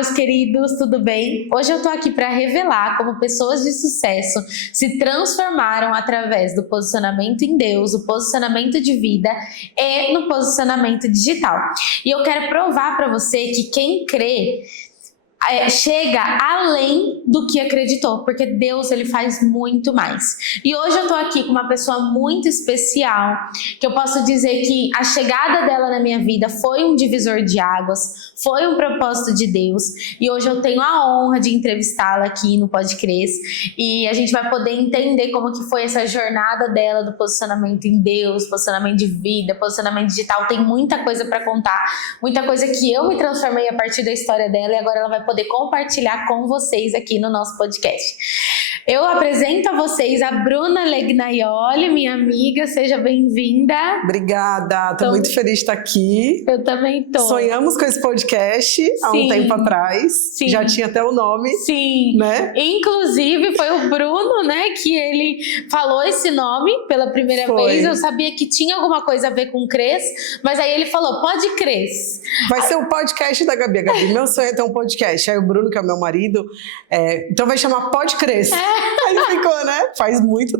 meus queridos, tudo bem? Hoje eu tô aqui para revelar como pessoas de sucesso se transformaram através do posicionamento em Deus, o posicionamento de vida e no posicionamento digital. E eu quero provar para você que quem crê chega além do que acreditou, porque Deus, ele faz muito mais. E hoje eu tô aqui com uma pessoa muito especial, que eu posso dizer que a chegada dela na minha vida foi um divisor de águas, foi um propósito de Deus, e hoje eu tenho a honra de entrevistá-la aqui no Pode Cres, e a gente vai poder entender como que foi essa jornada dela do posicionamento em Deus, posicionamento de vida, posicionamento digital. Tem muita coisa para contar, muita coisa que eu me transformei a partir da história dela, e agora ela vai poder compartilhar com vocês aqui no nosso podcast. Eu apresento a vocês a Bruna Legnaioli, minha amiga, seja bem-vinda. Obrigada, tô muito feliz de estar aqui. Eu também tô. Sonhamos com esse podcast há um tempo atrás. Sim. Já tinha até o nome. Sim. Né? Inclusive foi o Bruno, né, que ele falou esse nome pela primeira vez. Eu sabia que tinha alguma coisa a ver com Cres, mas aí ele falou, Pode Cres. Vai ser o podcast da Gabi. Gabi, meu sonho é ter um podcast. Aí o Bruno, que é o meu marido, então vai chamar Pode Cres. Aí ficou, né?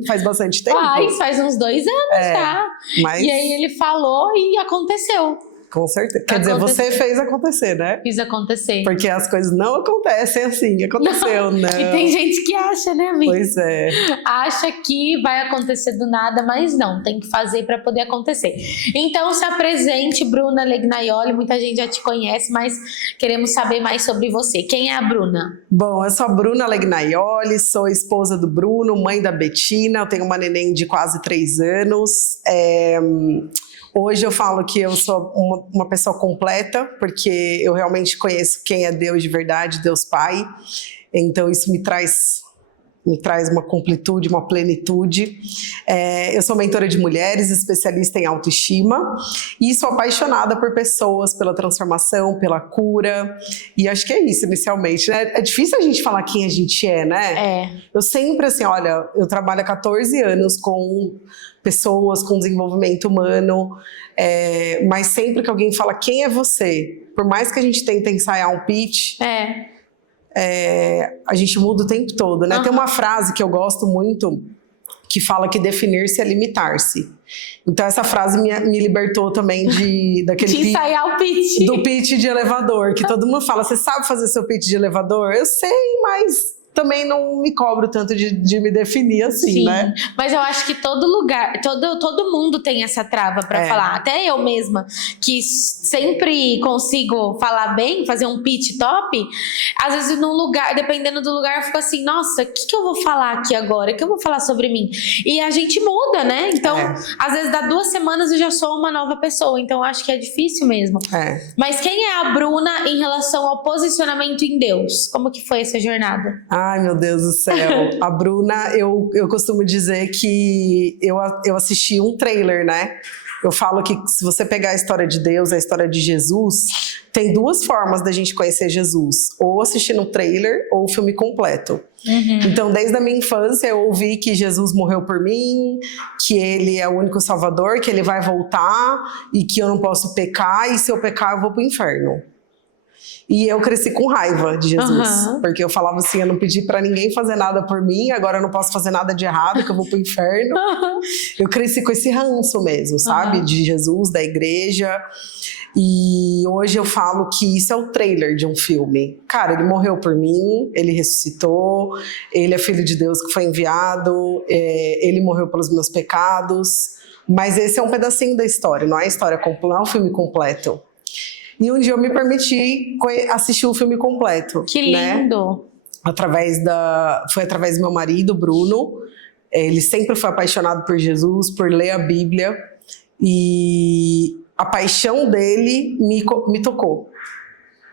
Faz bastante tempo. Faz uns 2 anos já. Mas... E aí ele falou e aconteceu. Com certeza. Quer dizer, você fez acontecer, né? Fiz acontecer. Porque as coisas não acontecem assim. Aconteceu, né? E tem gente que acha, né, amiga? Pois é. Acha que vai acontecer do nada, mas não. Tem que fazer para poder acontecer. Então, se apresente, Bruna Legnaioli. Muita gente já te conhece, mas queremos saber mais sobre você. Quem é a Bruna? Bom, eu sou a Bruna Legnaioli, sou esposa do Bruno, mãe da Betina. Eu tenho uma neném de quase 3 anos. Hoje eu falo que eu sou uma pessoa completa, porque eu realmente conheço quem é Deus de verdade, Deus Pai. Então isso me traz uma completude, uma plenitude. Eu sou mentora de mulheres, especialista em autoestima e sou apaixonada por pessoas, pela transformação, pela cura. E acho que é isso inicialmente, né? É difícil a gente falar quem a gente é, né? Eu sempre, assim, olha, eu trabalho há 14 anos com pessoas, com desenvolvimento humano, mas sempre que alguém fala quem é você, por mais que a gente tente ensaiar um pitch... a gente muda o tempo todo, né? Tem uma frase que eu gosto muito que fala que definir-se é limitar-se. Então essa frase me libertou também daquele de ensaiar o pitch. Do pitch de elevador, que todo mundo fala, você sabe fazer seu pitch de elevador? Eu sei, mas também não me cobro tanto de me definir assim, Sim, né? Mas eu acho que todo lugar, todo mundo tem essa trava pra falar. Até eu mesma, que sempre consigo falar bem, fazer um pitch top, às vezes num lugar, dependendo do lugar, eu fico assim, nossa, o que eu vou falar aqui agora? O que eu vou falar sobre mim? E a gente muda, né? Então, às vezes dá 2 semanas eu já sou uma nova pessoa, então eu acho que é difícil mesmo. Mas quem é a Bruna em relação ao posicionamento em Deus? Como que foi essa jornada? Ai, meu Deus do céu. A Bruna, eu costumo dizer que eu assisti um trailer, né? Eu falo que se você pegar a história de Deus, a história de Jesus, tem 2 formas da gente conhecer Jesus. Ou assistindo um trailer ou o filme completo. Então, desde a minha infância, eu ouvi que Jesus morreu por mim, que Ele é o único Salvador, que Ele vai voltar e que eu não posso pecar, e se eu pecar eu vou pro inferno. E eu cresci com raiva de Jesus, porque eu falava assim, eu não pedi pra ninguém fazer nada por mim, agora eu não posso fazer nada de errado, que eu vou pro inferno. Eu cresci com esse ranço mesmo, sabe? De Jesus, da igreja. E hoje eu falo que isso é o trailer de um filme. Cara, Ele morreu por mim, Ele ressuscitou, Ele é Filho de Deus que foi enviado, Ele morreu pelos meus pecados. Mas esse é um pedacinho da história, não é a história completa, não é um filme completo. E um dia eu me permiti assistir o filme completo. Que lindo! Né? Foi através do meu marido, Bruno. Ele sempre foi apaixonado por Jesus, por ler a Bíblia. E a paixão dele me tocou.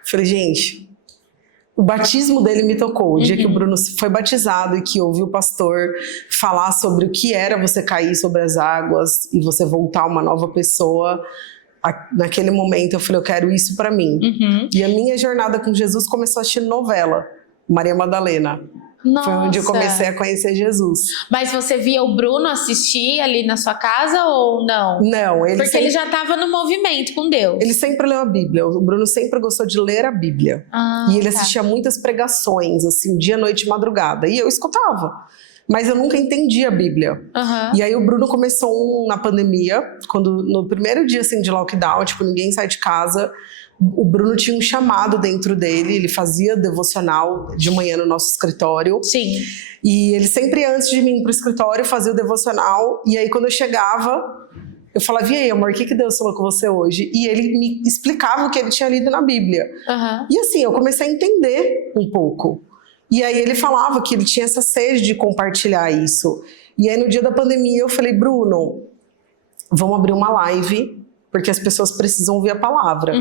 Falei, gente, o batismo dele me tocou. O dia que o Bruno foi batizado e que ouviu o pastor falar sobre o que era você cair sobre as águas e você voltar uma nova pessoa... Naquele momento eu falei, eu quero isso pra mim. E a minha jornada com Jesus começou assistindo novela, Maria Madalena. Nossa. Foi onde eu comecei a conhecer Jesus. Mas você via o Bruno assistir ali na sua casa ou não? Não, Porque ele já estava no movimento com Deus. Ele sempre leu a Bíblia. O Bruno sempre gostou de ler a Bíblia. E ele assistia muitas pregações, assim, dia, noite, madrugada. E eu escutava. Mas eu nunca entendi a Bíblia. E aí o Bruno começou na pandemia, quando no primeiro dia assim, de lockdown, tipo, ninguém sai de casa. O Bruno tinha um chamado dentro dele, ele fazia devocional de manhã no nosso escritório. Sim. E ele sempre, antes de mim ir pro escritório, fazia o devocional. E aí quando eu chegava, eu falava, e aí, amor, o que Deus falou com você hoje? E ele me explicava o que ele tinha lido na Bíblia. E assim, eu comecei a entender um pouco. E aí ele falava que ele tinha essa sede de compartilhar isso. E aí no dia da pandemia eu falei, Bruno, vamos abrir uma live, porque as pessoas precisam ouvir a palavra.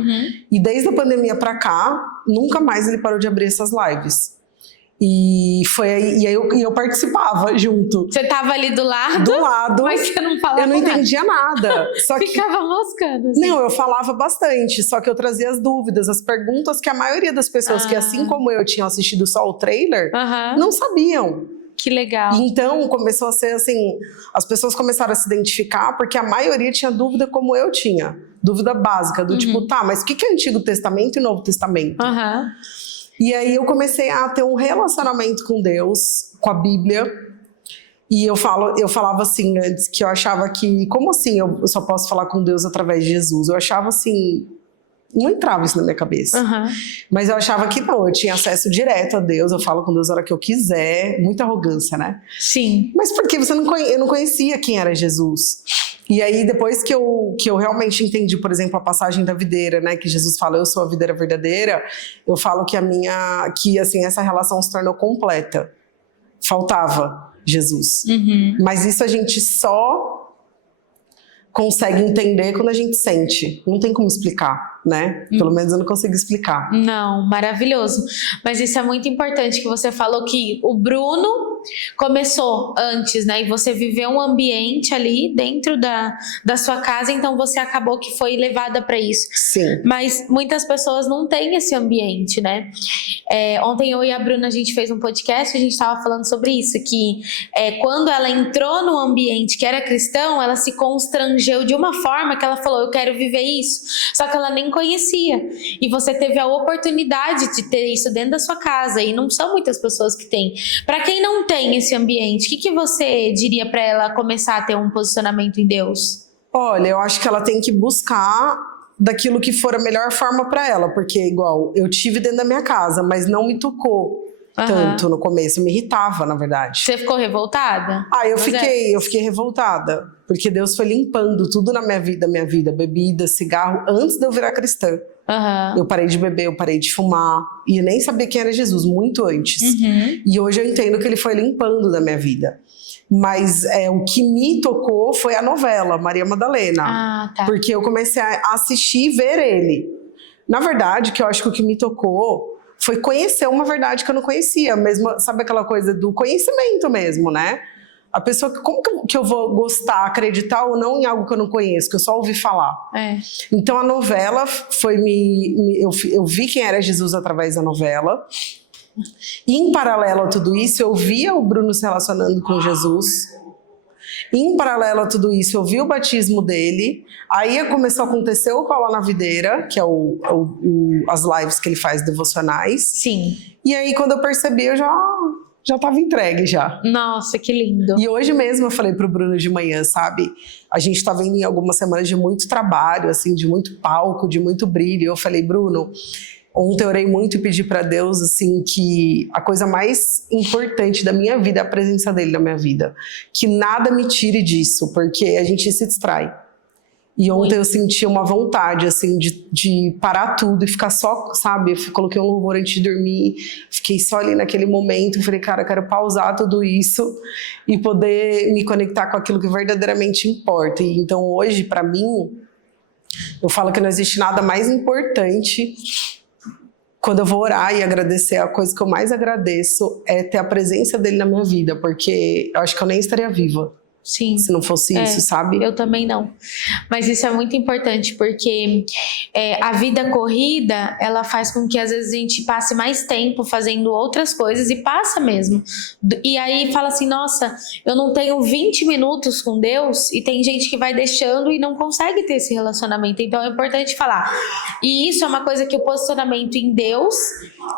E desde a pandemia pra cá, nunca mais ele parou de abrir essas lives. E foi aí, e aí eu participava junto. Você tava ali do lado? Do lado. Mas você não falava nada. Eu não entendia nada. Só que, ficava moscando. Assim. Não, eu falava bastante, só que eu trazia as dúvidas, as perguntas que a maioria das pessoas que, assim como eu, tinham assistido só o trailer, não sabiam. Que legal. Então começou a ser assim, as pessoas começaram a se identificar porque a maioria tinha dúvida como eu tinha. Dúvida básica, do tipo, tá, mas o que é Antigo Testamento e Novo Testamento? E aí eu comecei a ter um relacionamento com Deus, com a Bíblia. E eu falava assim antes, que eu achava que, como assim eu só posso falar com Deus através de Jesus? Eu achava assim, não entrava isso na minha cabeça. Mas eu achava que não, eu tinha acesso direto a Deus, eu falo com Deus a hora que eu quiser. Muita arrogância, né? Sim. Mas porque eu não conhecia quem era Jesus. E aí, depois que eu realmente entendi, por exemplo, a passagem da videira, né? Que Jesus fala, eu sou a videira verdadeira. Eu falo que essa relação se tornou completa. Faltava Jesus. Mas isso a gente só consegue entender quando a gente sente. Não tem como explicar, né? Pelo menos eu não consigo explicar. Não, maravilhoso. Mas isso é muito importante que você falou que o Bruno começou antes, né? E você viveu um ambiente ali dentro da sua casa, então você acabou que foi levada para isso. Sim. Mas muitas pessoas não têm esse ambiente, né? Ontem eu e a Bruna, a gente fez um podcast e a gente estava falando sobre isso, que quando ela entrou no ambiente que era cristão, ela se constrangeu de uma forma que ela falou, eu quero viver isso. Só que ela nem conhecia. E você teve a oportunidade de ter isso dentro da sua casa, e não são muitas pessoas que têm. Para quem não tem esse ambiente, o que você diria para ela começar a ter um posicionamento em Deus? Olha, eu acho que ela tem que buscar daquilo que for a melhor forma para ela, porque igual, eu tive dentro da minha casa, mas não me tocou tanto no começo, me irritava, na verdade. Você ficou revoltada? Eu fiquei revoltada, porque Deus foi limpando tudo na minha vida, bebida, cigarro, antes de eu virar cristã. Eu parei de beber, eu parei de fumar, e nem sabia quem era Jesus, muito antes. E hoje eu entendo que ele foi limpando da minha vida. Mas o que me tocou foi a novela Maria Madalena. Porque eu comecei a assistir e ver ele. Na verdade, que eu acho que o que me tocou foi conhecer uma verdade que eu não conhecia. Mesmo, sabe aquela coisa do conhecimento mesmo, né? A pessoa, como que eu vou gostar, acreditar ou não em algo que eu não conheço, que eu só ouvi falar? Então a novela foi eu vi quem era Jesus através da novela. E em paralelo a tudo isso, eu via o Bruno se relacionando com Jesus. E em paralelo a tudo isso, eu vi o batismo dele. Aí começou a acontecer o Paula na Videira, que é as lives que ele faz devocionais. Sim. E aí quando eu percebi, eu já estava entregue já. Nossa, que lindo. E hoje mesmo eu falei pro Bruno de manhã, sabe? A gente tá vendo em algumas semanas de muito trabalho, assim, de muito palco, de muito brilho. E eu falei, Bruno, ontem eu orei muito e pedi para Deus, assim, que a coisa mais importante da minha vida é a presença dele na minha vida. Que nada me tire disso, porque a gente se distrai. E ontem eu senti uma vontade, assim, de parar tudo e ficar só, sabe? Eu coloquei um louvor antes de dormir, fiquei só ali naquele momento. Falei, cara, eu quero pausar tudo isso e poder me conectar com aquilo que verdadeiramente importa. E então hoje, para mim, eu falo que não existe nada mais importante quando eu vou orar e agradecer. A coisa que eu mais agradeço é ter a presença dele na minha vida, porque eu acho que eu nem estaria viva Sim. Se não fosse isso, sabe? Eu também não. Mas isso é muito importante, porque a vida corrida, ela faz com que às vezes a gente passe mais tempo fazendo outras coisas, e passa mesmo. E aí fala assim, nossa, eu não tenho 20 minutos com Deus, e tem gente que vai deixando e não consegue ter esse relacionamento. Então é importante falar. E isso é uma coisa que o posicionamento em Deus,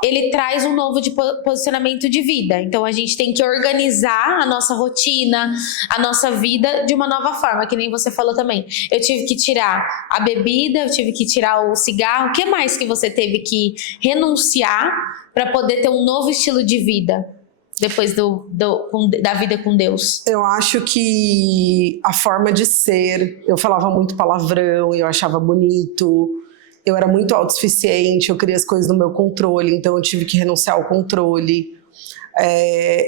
ele traz um novo posicionamento de vida. Então a gente tem que organizar a nossa rotina, a nossa vida de uma nova forma, que nem você falou também. Eu tive que tirar a bebida, eu tive que tirar o cigarro. O que mais que você teve que renunciar para poder ter um novo estilo de vida depois da vida com Deus? Eu acho que a forma de ser, eu falava muito palavrão, eu achava bonito, eu era muito autossuficiente, eu queria as coisas no meu controle, então eu tive que renunciar ao controle.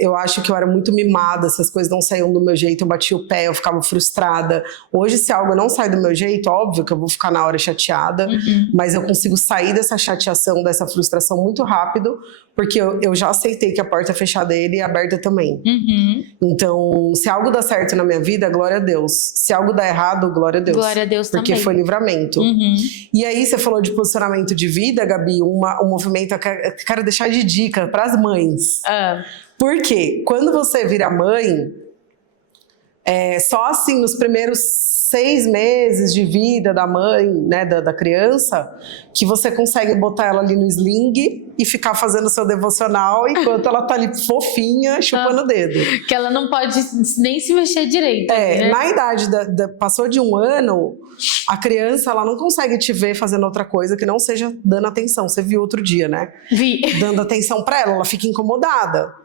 Eu acho que eu era muito mimada, essas coisas não saíam do meu jeito, eu batia o pé, eu ficava frustrada. Hoje, se algo não sai do meu jeito, óbvio que eu vou ficar na hora chateada, mas eu consigo sair dessa chateação, dessa frustração muito rápido, porque eu já aceitei que a porta fechada é ele e aberta também. Então, se algo dá certo na minha vida, glória a Deus. Se algo dá errado, glória a Deus. Glória a Deus porque também. Foi livramento. E aí, você falou de posicionamento de vida, Gabi, um movimento que eu quero deixar de dica para as mães. Porque quando você vira mãe, só assim nos primeiros 6 meses de vida da mãe, né, da criança, que você consegue botar ela ali no sling e ficar fazendo o seu devocional enquanto ela tá ali fofinha, chupando o dedo. Que ela não pode nem se mexer direito. Né? Na idade, passou de 1 ano, a criança ela não consegue te ver fazendo outra coisa que não seja dando atenção. Você viu outro dia, né? Vi. Dando atenção pra ela fica incomodada.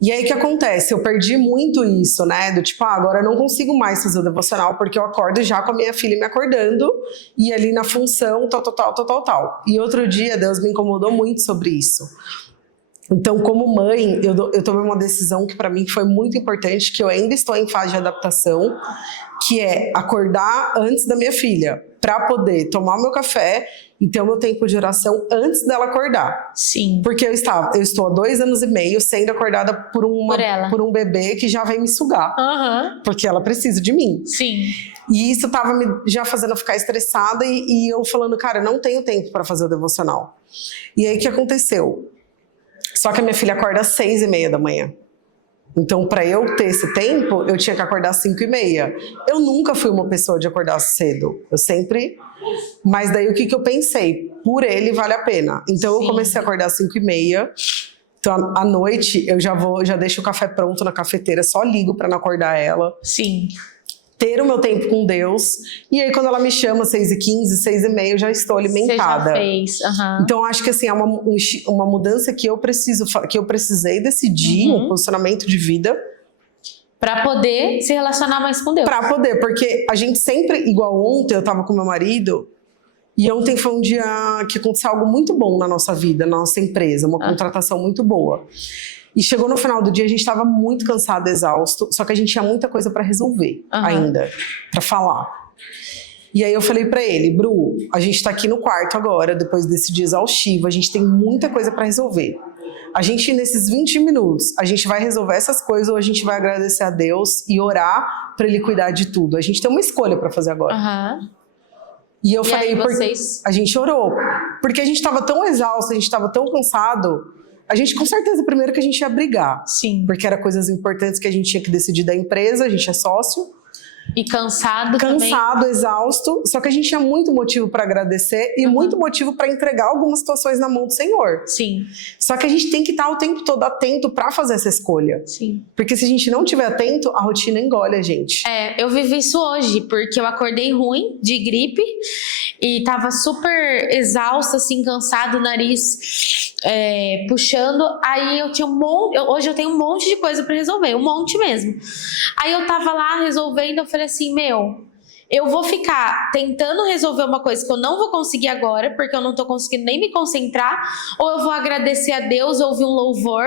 E aí o que acontece? Eu perdi muito isso, né? Do tipo, agora eu não consigo mais fazer o devocional porque eu acordo já com a minha filha me acordando e ali na função, tal. E outro dia Deus me incomodou muito sobre isso. Então, como mãe, eu tomei uma decisão que para mim foi muito importante, que eu ainda estou em fase de adaptação, que é acordar antes da minha filha, para poder tomar o meu café e ter o meu tempo de oração antes dela acordar. Sim. Porque eu estou há 2 anos e meio sendo acordada por um bebê que já vem me sugar. Porque ela precisa de mim. Sim. E isso estava me já fazendo eu ficar estressada e eu falando, cara, eu não tenho tempo para fazer o devocional. E aí o que aconteceu? Só que a minha filha acorda às 6:30 da manhã. Então, para eu ter esse tempo, eu tinha que acordar às 5:30. Eu nunca fui uma pessoa de acordar cedo. Eu sempre... Mas daí o que eu pensei? Por ele vale a pena. Então, eu comecei a acordar às 5:30. Então, à noite, eu já deixo o café pronto na cafeteira, só ligo para não acordar ela. Sim. Ter o meu tempo com Deus. E aí, quando ela me chama, 6:15, 6:30, eu já estou alimentada. Você já fez. Então, acho que assim, é uma mudança que eu precisei decidir, um posicionamento de vida. Pra poder se relacionar mais com Deus. Pra poder, porque a gente sempre, igual ontem, eu tava com meu marido, e ontem foi um dia que aconteceu algo muito bom na nossa vida, na nossa empresa, uma contratação muito boa. E chegou no final do dia, a gente estava muito cansado, exausto, só que a gente tinha muita coisa para resolver ainda, para falar. E aí eu falei para ele, Bru, a gente tá aqui no quarto agora, depois desse dia exaustivo, a gente tem muita coisa para resolver. A gente, nesses 20 minutos, a gente vai resolver essas coisas ou a gente vai agradecer a Deus e orar para Ele cuidar de tudo. A gente tem uma escolha para fazer agora. E eu falei, a gente orou, porque a gente estava tão exausto, a gente estava tão cansado. A gente, com certeza, primeiro que a gente ia brigar. Sim. Porque eram coisas importantes que a gente tinha que decidir da empresa, a gente é sócio. E cansado também. Cansado, exausto. Só que a gente tinha muito motivo para agradecer e muito motivo para entregar algumas situações na mão do Senhor. Sim. Só que a gente tem que estar o tempo todo atento para fazer essa escolha. Sim. Porque se a gente não estiver atento, a rotina engole a gente. Eu vivi isso hoje, porque eu acordei ruim, de gripe, e tava super exausta, assim, cansado, o nariz puxando. Aí eu tinha hoje eu tenho um monte de coisa para resolver, um monte mesmo. Aí eu tava lá resolvendo, eu falei assim, eu vou ficar tentando resolver uma coisa que eu não vou conseguir agora, porque eu não tô conseguindo nem me concentrar, ou eu vou agradecer a Deus, ouvir um louvor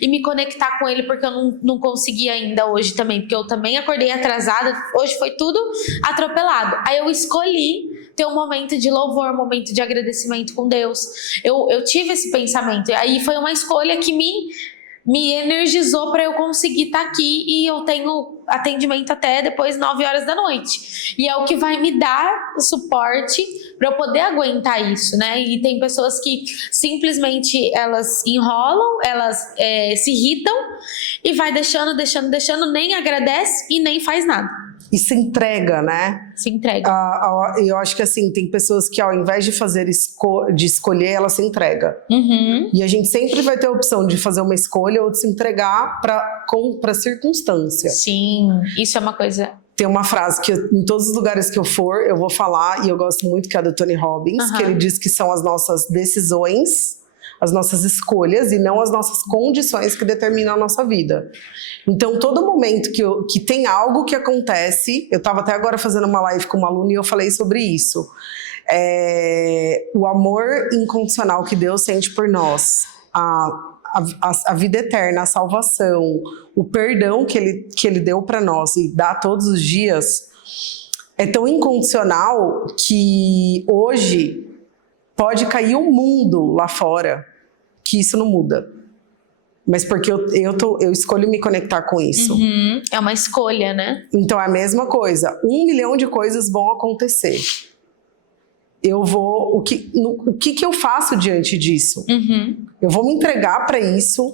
e me conectar com Ele, porque eu não consegui ainda hoje também, porque eu também acordei atrasada, hoje foi tudo atropelado. Aí eu escolhi ter um momento de louvor, um momento de agradecimento com Deus. Eu tive esse pensamento, e aí foi uma escolha que me energizou para eu conseguir estar aqui, e eu tenho atendimento até depois 9 horas da noite. E é o que vai me dar o suporte para eu poder aguentar isso, né? E tem pessoas que simplesmente elas enrolam, elas se irritam e vai deixando, nem agradece e nem faz nada. E se entrega, né? Se entrega. Eu acho que assim, tem pessoas que ao invés de fazer de escolher, ela se entrega. Uhum. E a gente sempre vai ter a opção de fazer uma escolha ou de se entregar para circunstância. Sim, isso é uma coisa... Tem uma frase que em todos os lugares que eu for, eu vou falar, e eu gosto muito, que é do Tony Robbins, que ele diz que são as nossas decisões, as nossas escolhas e não as nossas condições que determinam a nossa vida. Então, todo momento que tem algo que acontece, eu estava até agora fazendo uma live com uma aluna e eu falei sobre isso, o amor incondicional que Deus sente por nós, a vida eterna, a salvação, o perdão que ele deu para nós e dá todos os dias, é tão incondicional que hoje pode cair o mundo lá fora, que isso não muda. Mas porque eu escolho me conectar com isso. Uhum. É uma escolha, né? Então é a mesma coisa. 1 milhão de coisas vão acontecer. O que eu faço diante disso? Uhum. Eu vou me entregar para isso,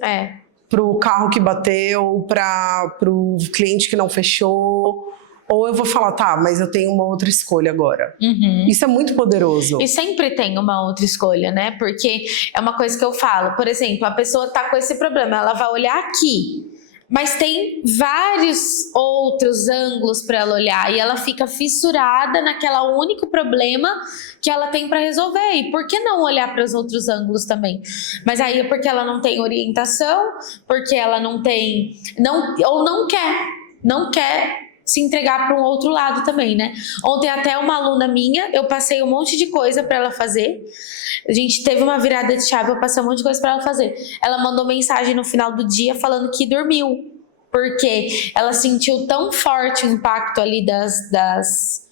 para o carro que bateu, para o cliente que não fechou, ou eu vou falar, tá, mas eu tenho uma outra escolha agora. Uhum. Isso é muito poderoso. E sempre tem uma outra escolha, né? Porque é uma coisa que eu falo, por exemplo, a pessoa tá com esse problema, ela vai olhar aqui, mas tem vários outros ângulos para ela olhar e ela fica fissurada naquele único problema que ela tem para resolver. E por que não olhar para os outros ângulos também? Mas aí é porque ela não tem orientação, porque ela não tem, ou não quer se entregar para um outro lado também, né? Ontem até uma aluna minha, eu passei um monte de coisa para ela fazer. A gente teve uma virada de chave, eu passei um monte de coisa para ela fazer. Ela mandou mensagem no final do dia falando que dormiu, porque ela sentiu tão forte o impacto ali das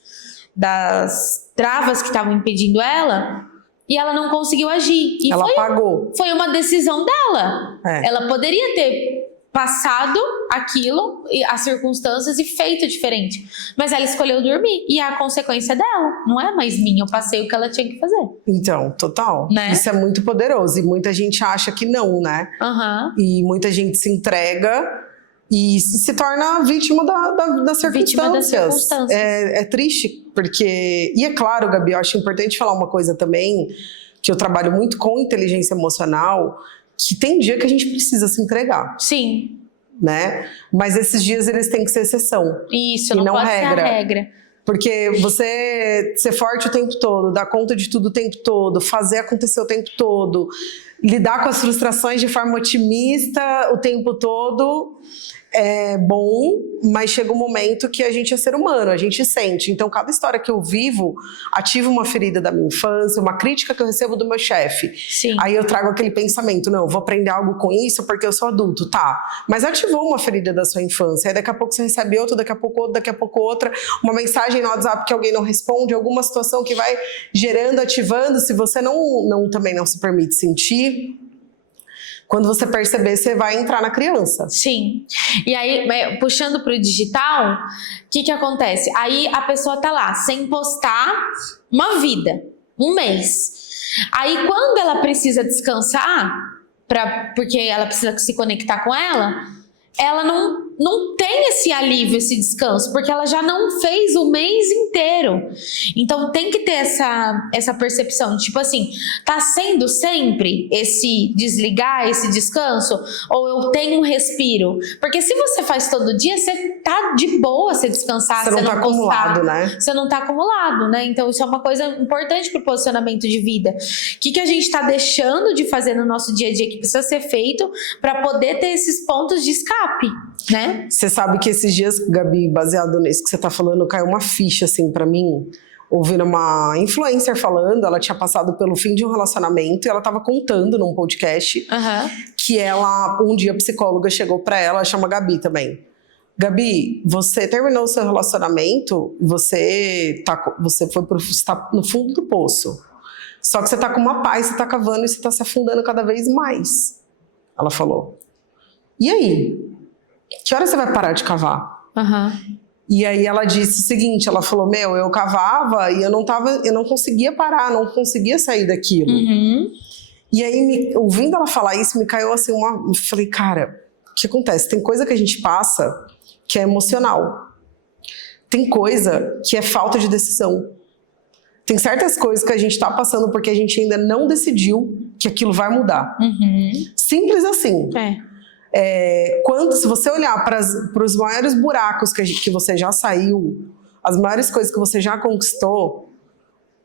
travas que estavam impedindo ela, e ela não conseguiu agir. E ela apagou. Foi uma decisão dela. Ela poderia ter passado aquilo, as circunstâncias e feito diferente. Mas ela escolheu dormir. E a consequência dela não é mais minha. Eu passei o que ela tinha que fazer. Então, total. Né? Isso é muito poderoso. E muita gente acha que não, né? Uhum. E muita gente se entrega e se torna vítima das circunstâncias. Vítima das circunstâncias. É triste, porque... E é claro, Gabi, eu acho importante falar uma coisa também, que eu trabalho muito com inteligência emocional, que tem dia que a gente precisa se entregar. Sim. Né? Mas esses dias eles têm que ser exceção. Isso, não pode ser a regra. Porque você ser forte o tempo todo, dar conta de tudo o tempo todo, fazer acontecer o tempo todo, lidar com as frustrações de forma otimista o tempo todo é bom, mas chega um momento que a gente é ser humano, a gente sente. Então, cada história que eu vivo ativa uma ferida da minha infância, uma crítica que eu recebo do meu chefe. Sim. Aí eu trago aquele pensamento, não, eu vou aprender algo com isso porque eu sou adulto, tá. Mas ativou uma ferida da sua infância, aí daqui a pouco você recebe outra, daqui a pouco outra, uma mensagem no WhatsApp que alguém não responde, alguma situação que vai gerando, ativando, se você também não se permite sentir. Quando você perceber, você vai entrar na criança. Sim. E aí, puxando para o digital, o que acontece? Aí a pessoa tá lá, sem postar uma vida, um mês. Aí quando ela precisa descansar, porque ela precisa se conectar com ela não tem esse alívio, esse descanso, porque ela já não fez o mês inteiro. Então tem que ter essa percepção, tipo assim, tá sendo sempre esse desligar, esse descanso, ou eu tenho um respiro? Porque se você faz todo dia, você tá de boa se descansar, você não tá acumulado, né? Você não tá acumulado, né? Então isso é uma coisa importante pro posicionamento de vida. O que a gente tá deixando de fazer no nosso dia a dia que precisa ser feito para poder ter esses pontos de escape, né? Você sabe que esses dias, Gabi, baseado nisso que você tá falando, caiu uma ficha assim pra mim, ouvindo uma influencer falando, ela tinha passado pelo fim de um relacionamento e ela tava contando num podcast que um dia a psicóloga chegou pra ela chama Gabi também. Gabi, você terminou o seu relacionamento, você tá no fundo do poço. Só que você tá com uma pá, você tá cavando e você tá se afundando cada vez mais. Ela falou. E aí? Que hora você vai parar de cavar? E aí ela disse o seguinte, ela falou, eu cavava e eu não conseguia parar, não conseguia sair daquilo. E aí, ouvindo ela falar isso, me caiu assim eu falei, cara, o que acontece? Tem coisa que a gente passa que é emocional. Tem coisa que é falta de decisão. Tem certas coisas que a gente tá passando porque a gente ainda não decidiu que aquilo vai mudar. Simples assim. Se você olhar para os maiores buracos que você já saiu, as maiores coisas que você já conquistou,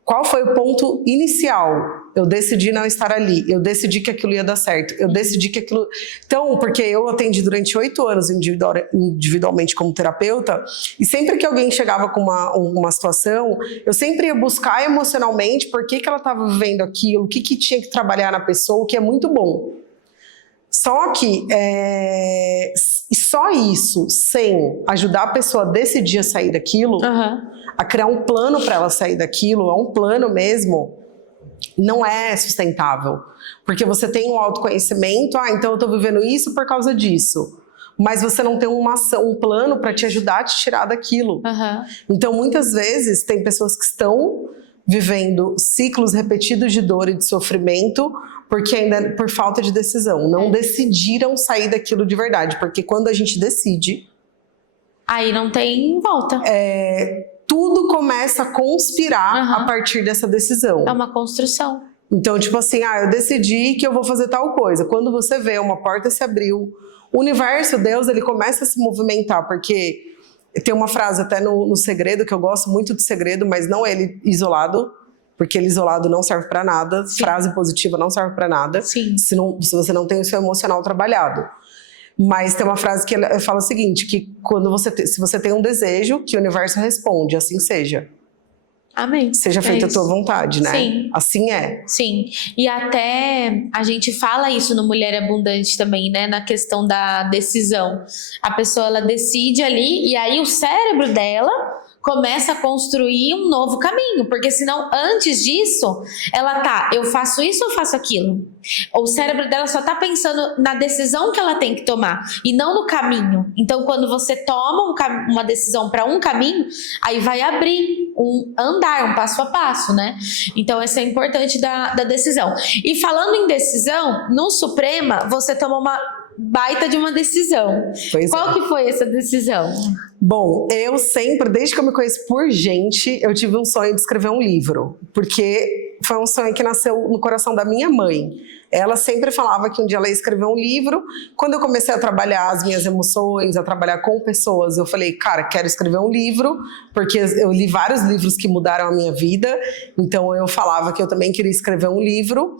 qual foi o ponto inicial? Eu decidi não estar ali, eu decidi que aquilo ia dar certo, eu decidi que aquilo... Então, porque eu atendi durante 8 anos individualmente como terapeuta, e sempre que alguém chegava com uma situação, eu sempre ia buscar emocionalmente por que ela estava vivendo aquilo, o que tinha que trabalhar na pessoa, o que é muito bom. Só que só isso, sem ajudar a pessoa a decidir a sair daquilo, a criar um plano para ela sair daquilo, é um plano mesmo, não é sustentável. Porque você tem um autoconhecimento, então eu estou vivendo isso por causa disso. Mas você não tem uma ação, um plano para te ajudar a te tirar daquilo. Então, muitas vezes, tem pessoas que estão vivendo ciclos repetidos de dor e de sofrimento porque ainda por falta de decisão, não decidiram sair daquilo de verdade, porque quando a gente decide, aí não tem volta. Tudo começa a conspirar a partir dessa decisão. É uma construção. Então, tipo assim, eu decidi que eu vou fazer tal coisa. Quando você vê uma porta se abriu, o universo, Deus, ele começa a se movimentar, porque tem uma frase até no Segredo, que eu gosto muito de Segredo, mas não ele isolado, porque ele isolado não serve pra nada. Frase positiva não serve pra nada. Se você não tem o seu emocional trabalhado. Mas tem uma frase que ele fala o seguinte, que se você tem um desejo, que o universo responde, assim seja. Amém. Seja feita a tua vontade, né? Sim. Assim é. Sim. E até a gente fala isso no Mulher Abundante também, né? Na questão da decisão. A pessoa, ela decide ali e aí o cérebro dela começa a construir um novo caminho, porque senão antes disso, eu faço isso ou faço aquilo? O cérebro dela só tá pensando na decisão que ela tem que tomar e não no caminho. Então, quando você toma uma decisão para um caminho, aí vai abrir um passo a passo, né? Então, essa é importante da decisão. E falando em decisão, no Suprema, você tomou uma baita de uma decisão. Qual que foi essa decisão? Bom, eu sempre, desde que eu me conheço por gente, eu tive um sonho de escrever um livro, porque foi um sonho que nasceu no coração da minha mãe. Ela sempre falava que um dia ela ia escrever um livro. Quando eu comecei a trabalhar as minhas emoções, a trabalhar com pessoas, eu falei, cara, quero escrever um livro, porque eu li vários livros que mudaram a minha vida, então eu falava que eu também queria escrever um livro,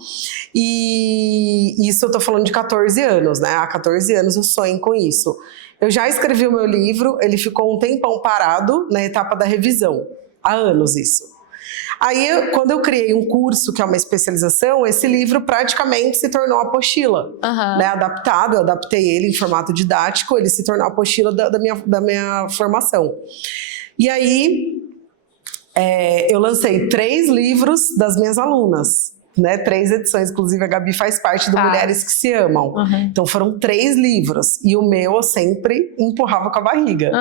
e isso eu tô falando de 14 anos, né? Há 14 anos eu sonho com isso. Eu já escrevi o meu livro, ele ficou um tempão parado na etapa da revisão, há anos isso. Aí, quando eu criei um curso, que é uma especialização, esse livro praticamente se tornou a apostila, né, adaptado, eu adaptei ele em formato didático, ele se tornou a apostila da minha formação. E aí, eu lancei 3 livros das minhas alunas, né, 3 edições, inclusive a Gabi faz parte do Mulheres que se Amam. Então foram 3 livros, e o meu eu sempre empurrava com a barriga.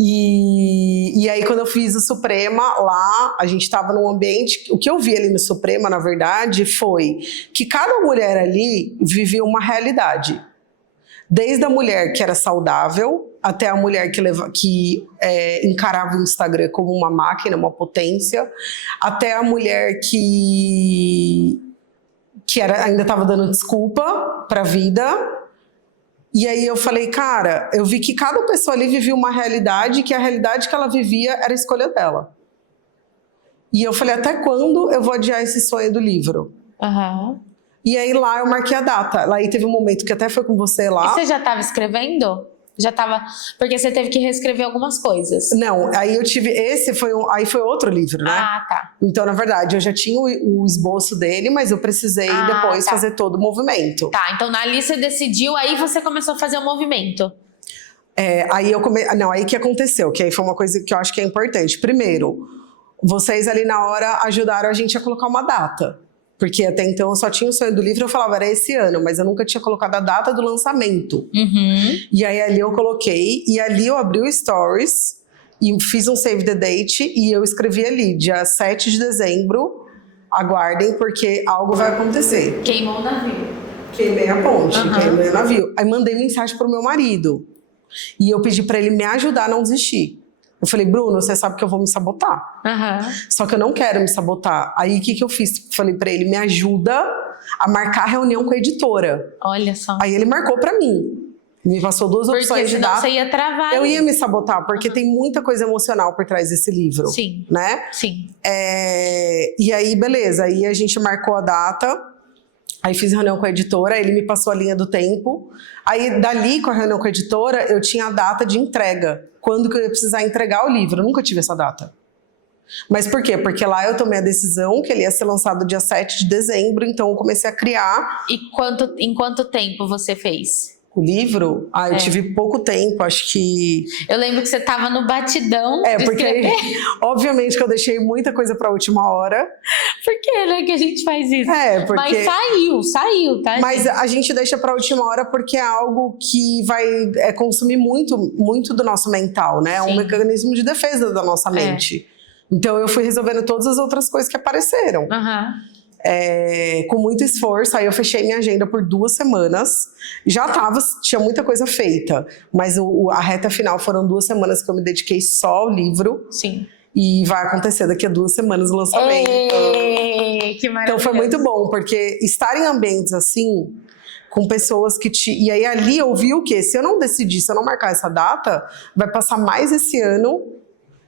E aí, quando eu fiz o Suprema, lá, a gente estava num ambiente... O que eu vi ali no Suprema, na verdade, foi que cada mulher ali vivia uma realidade. Desde a mulher que era saudável, até a mulher que encarava o Instagram como uma máquina, uma potência, até a mulher que ainda estava dando desculpa para a vida. E aí eu falei, cara, eu vi que cada pessoa ali vivia uma realidade, que a realidade que ela vivia era a escolha dela. E eu falei, até quando eu vou adiar esse sonho do livro? E aí lá eu marquei a data. Lá aí teve um momento que até foi com você lá. E você já estava escrevendo? Já estava... Porque você teve que reescrever algumas coisas. Não, aí eu tive... Aí foi outro livro, né? Tá. Então, na verdade, eu já tinha o esboço dele, mas eu precisei depois fazer todo o movimento. Tá, então ali você decidiu, aí você começou a fazer o movimento. Aí que aconteceu, que aí foi uma coisa que eu acho que é importante. Primeiro, vocês ali na hora ajudaram a gente a colocar uma data. Porque até então eu só tinha o sonho do livro, eu falava, era esse ano, mas eu nunca tinha colocado a data do lançamento. E aí ali eu coloquei, e ali eu abri o Stories, e fiz um save the date, e eu escrevi ali, dia 7 de dezembro, aguardem, porque algo vai acontecer. Queimou o navio. Queimei a ponte, queimei o navio. Aí mandei mensagem pro meu marido, e eu pedi pra ele me ajudar a não desistir. Eu falei, Bruno, você sabe que eu vou me sabotar. Só que eu não quero me sabotar. Aí o que eu fiz? Falei pra ele, me ajuda a marcar a reunião com a editora. Olha só. Aí ele marcou pra mim. Me passou 2 opções de data. Porque senão você ia travar. Eu ia me sabotar, porque tem muita coisa emocional por trás desse livro. Sim. Né? Sim. E aí, beleza. Aí a gente marcou a data. Aí fiz reunião com a editora, ele me passou a linha do tempo. Aí dali, com a reunião com a editora, eu tinha a data de entrega. Quando que eu ia precisar entregar o livro. Eu nunca tive essa data. Mas por quê? Porque lá eu tomei a decisão que ele ia ser lançado dia 7 de dezembro, então eu comecei a criar. E em quanto tempo você fez? O livro? Eu tive pouco tempo, acho que... Eu lembro que você tava no batidão de porque escrever. Obviamente que eu deixei muita coisa pra última hora. Por que, né, que a gente faz isso? Porque... Mas saiu, tá? Mas a gente deixa pra última hora porque é algo que vai consumir muito do nosso mental, né? É um mecanismo de defesa da nossa mente. Então eu fui resolvendo todas as outras coisas que apareceram. Com muito esforço, aí eu fechei minha agenda por 2 semanas. Tinha muita coisa feita, mas a reta final foram 2 semanas que eu me dediquei só ao livro. Sim. E vai acontecer daqui a 2 semanas o lançamento. Que maravilha. Então foi muito bom, porque estar em ambientes assim, com pessoas que E aí ali eu vi o quê? Se eu não decidir, se eu não marcar essa data, vai passar mais esse ano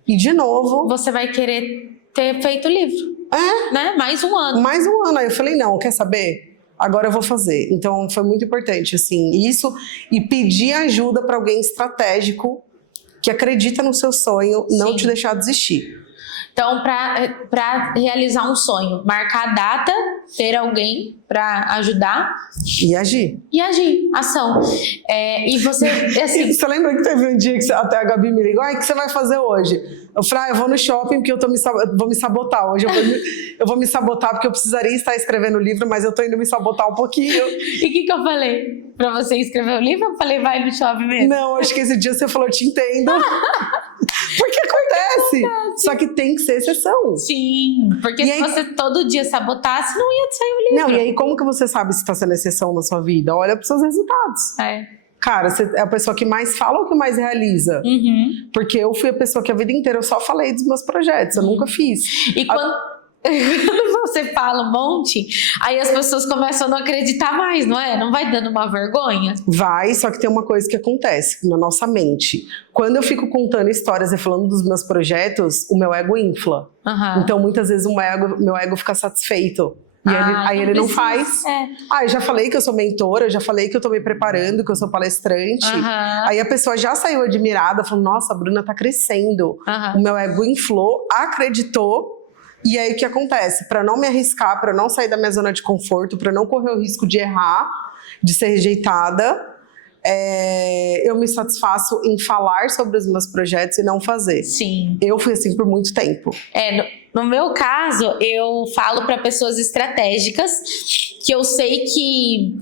e de novo... Você vai querer ter feito o livro. Né? Mais um ano. Mais um ano. Aí eu falei, não, quer saber? Agora eu vou fazer. Então foi muito importante, assim, isso. E pedir ajuda para alguém estratégico que acredita no seu sonho, não te deixar desistir. Então, para realizar um sonho, marcar a data, ter alguém para ajudar. E agir. Ação. E você, assim... Você lembra que teve um dia que até a Gabi me ligou? O que você vai fazer hoje? Eu falei, eu vou no shopping porque eu vou me sabotar. Hoje eu vou me sabotar porque eu precisaria estar escrevendo o livro, mas eu tô indo me sabotar um pouquinho. E o que eu falei? Pra você escrever o livro, eu falei, vai no shopping mesmo? Não, acho que esse dia você falou, eu te entendo. Porque acontece. Só que tem que ser exceção. Sim, porque se você todo dia sabotasse, não ia sair o livro. Não, e aí como que você sabe se está sendo exceção na sua vida? Olha para os seus resultados. Cara, você é a pessoa que mais fala ou que mais realiza? Porque eu fui a pessoa que a vida inteira eu só falei dos meus projetos, eu nunca fiz. E quando você fala um monte, aí as pessoas começam a não acreditar mais, não é? Não vai dando uma vergonha? Vai, só que tem uma coisa que acontece na nossa mente. Quando eu fico contando histórias e falando dos meus projetos, o meu ego infla. Então muitas vezes meu ego fica satisfeito. E aí ele não faz. Eu já falei que eu sou mentora, eu já falei que eu tô me preparando, que eu sou palestrante. Aí a pessoa já saiu admirada, falou, nossa, a Bruna tá crescendo. O meu ego inflou, acreditou. E aí o que acontece? Para não me arriscar, para não sair da minha zona de conforto, para não correr o risco de errar, de ser rejeitada, eu me satisfaço em falar sobre os meus projetos e não fazer. Sim. Eu fui assim por muito tempo. No meu caso, eu falo para pessoas estratégicas que eu sei que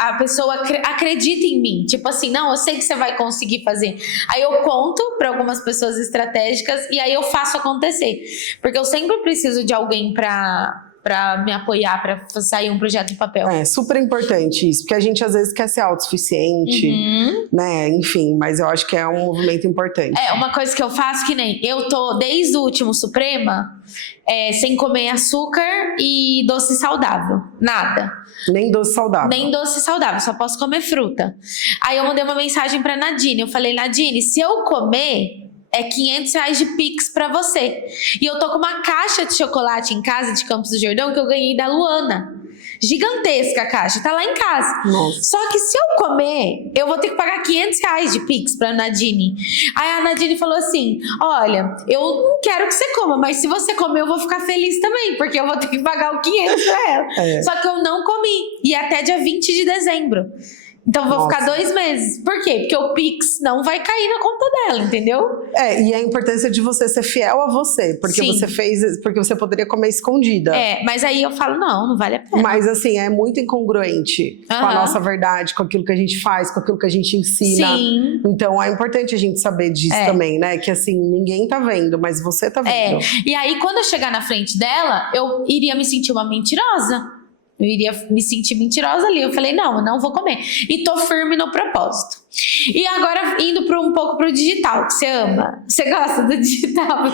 a pessoa acredita em mim. Tipo assim, não, eu sei que você vai conseguir fazer. Aí eu conto para algumas pessoas estratégicas e aí eu faço acontecer. Porque eu sempre preciso de alguém para me apoiar, para sair um projeto de papel. É super importante isso, porque a gente às vezes quer ser autossuficiente, né? Enfim, mas eu acho que é um movimento importante. Uma coisa que eu faço que nem eu tô desde o último Suprema sem comer açúcar e doce saudável, nada. Nem doce saudável. Nem doce saudável, só posso comer fruta. Aí eu mandei uma mensagem pra Nadine, eu falei, Nadine, se eu comer... R$500 de Pix pra você. E eu tô com uma caixa de chocolate em casa de Campos do Jordão que eu ganhei da Luana. Gigantesca a caixa, tá lá em casa. Nossa. Só que se eu comer, eu vou ter que pagar R$500 de Pix pra Nadine. Aí a Nadine falou assim, olha, eu não quero que você coma, mas se você comer eu vou ficar feliz também, porque eu vou ter que pagar o 500 pra ela. Só que eu não comi. E até dia 20 de dezembro. Então eu vou Nossa. ficar 2 meses. Por quê? Porque o Pix não vai cair na conta dela, entendeu? E a importância de você ser fiel a você, porque Sim. você fez, porque você poderia comer escondida. Mas aí eu falo, não vale a pena. Mas assim, é muito incongruente com a nossa verdade, com aquilo que a gente faz, com aquilo que a gente ensina. Sim. Então é importante a gente saber disso também, né? Que assim, ninguém tá vendo, mas você tá vendo. E aí, quando eu chegar na frente dela, eu iria me sentir uma mentirosa. Eu iria me sentir mentirosa ali. Eu falei, não, eu não vou comer. E tô firme no propósito. E agora, indo um pouco pro digital, que você ama. Você gosta do digital?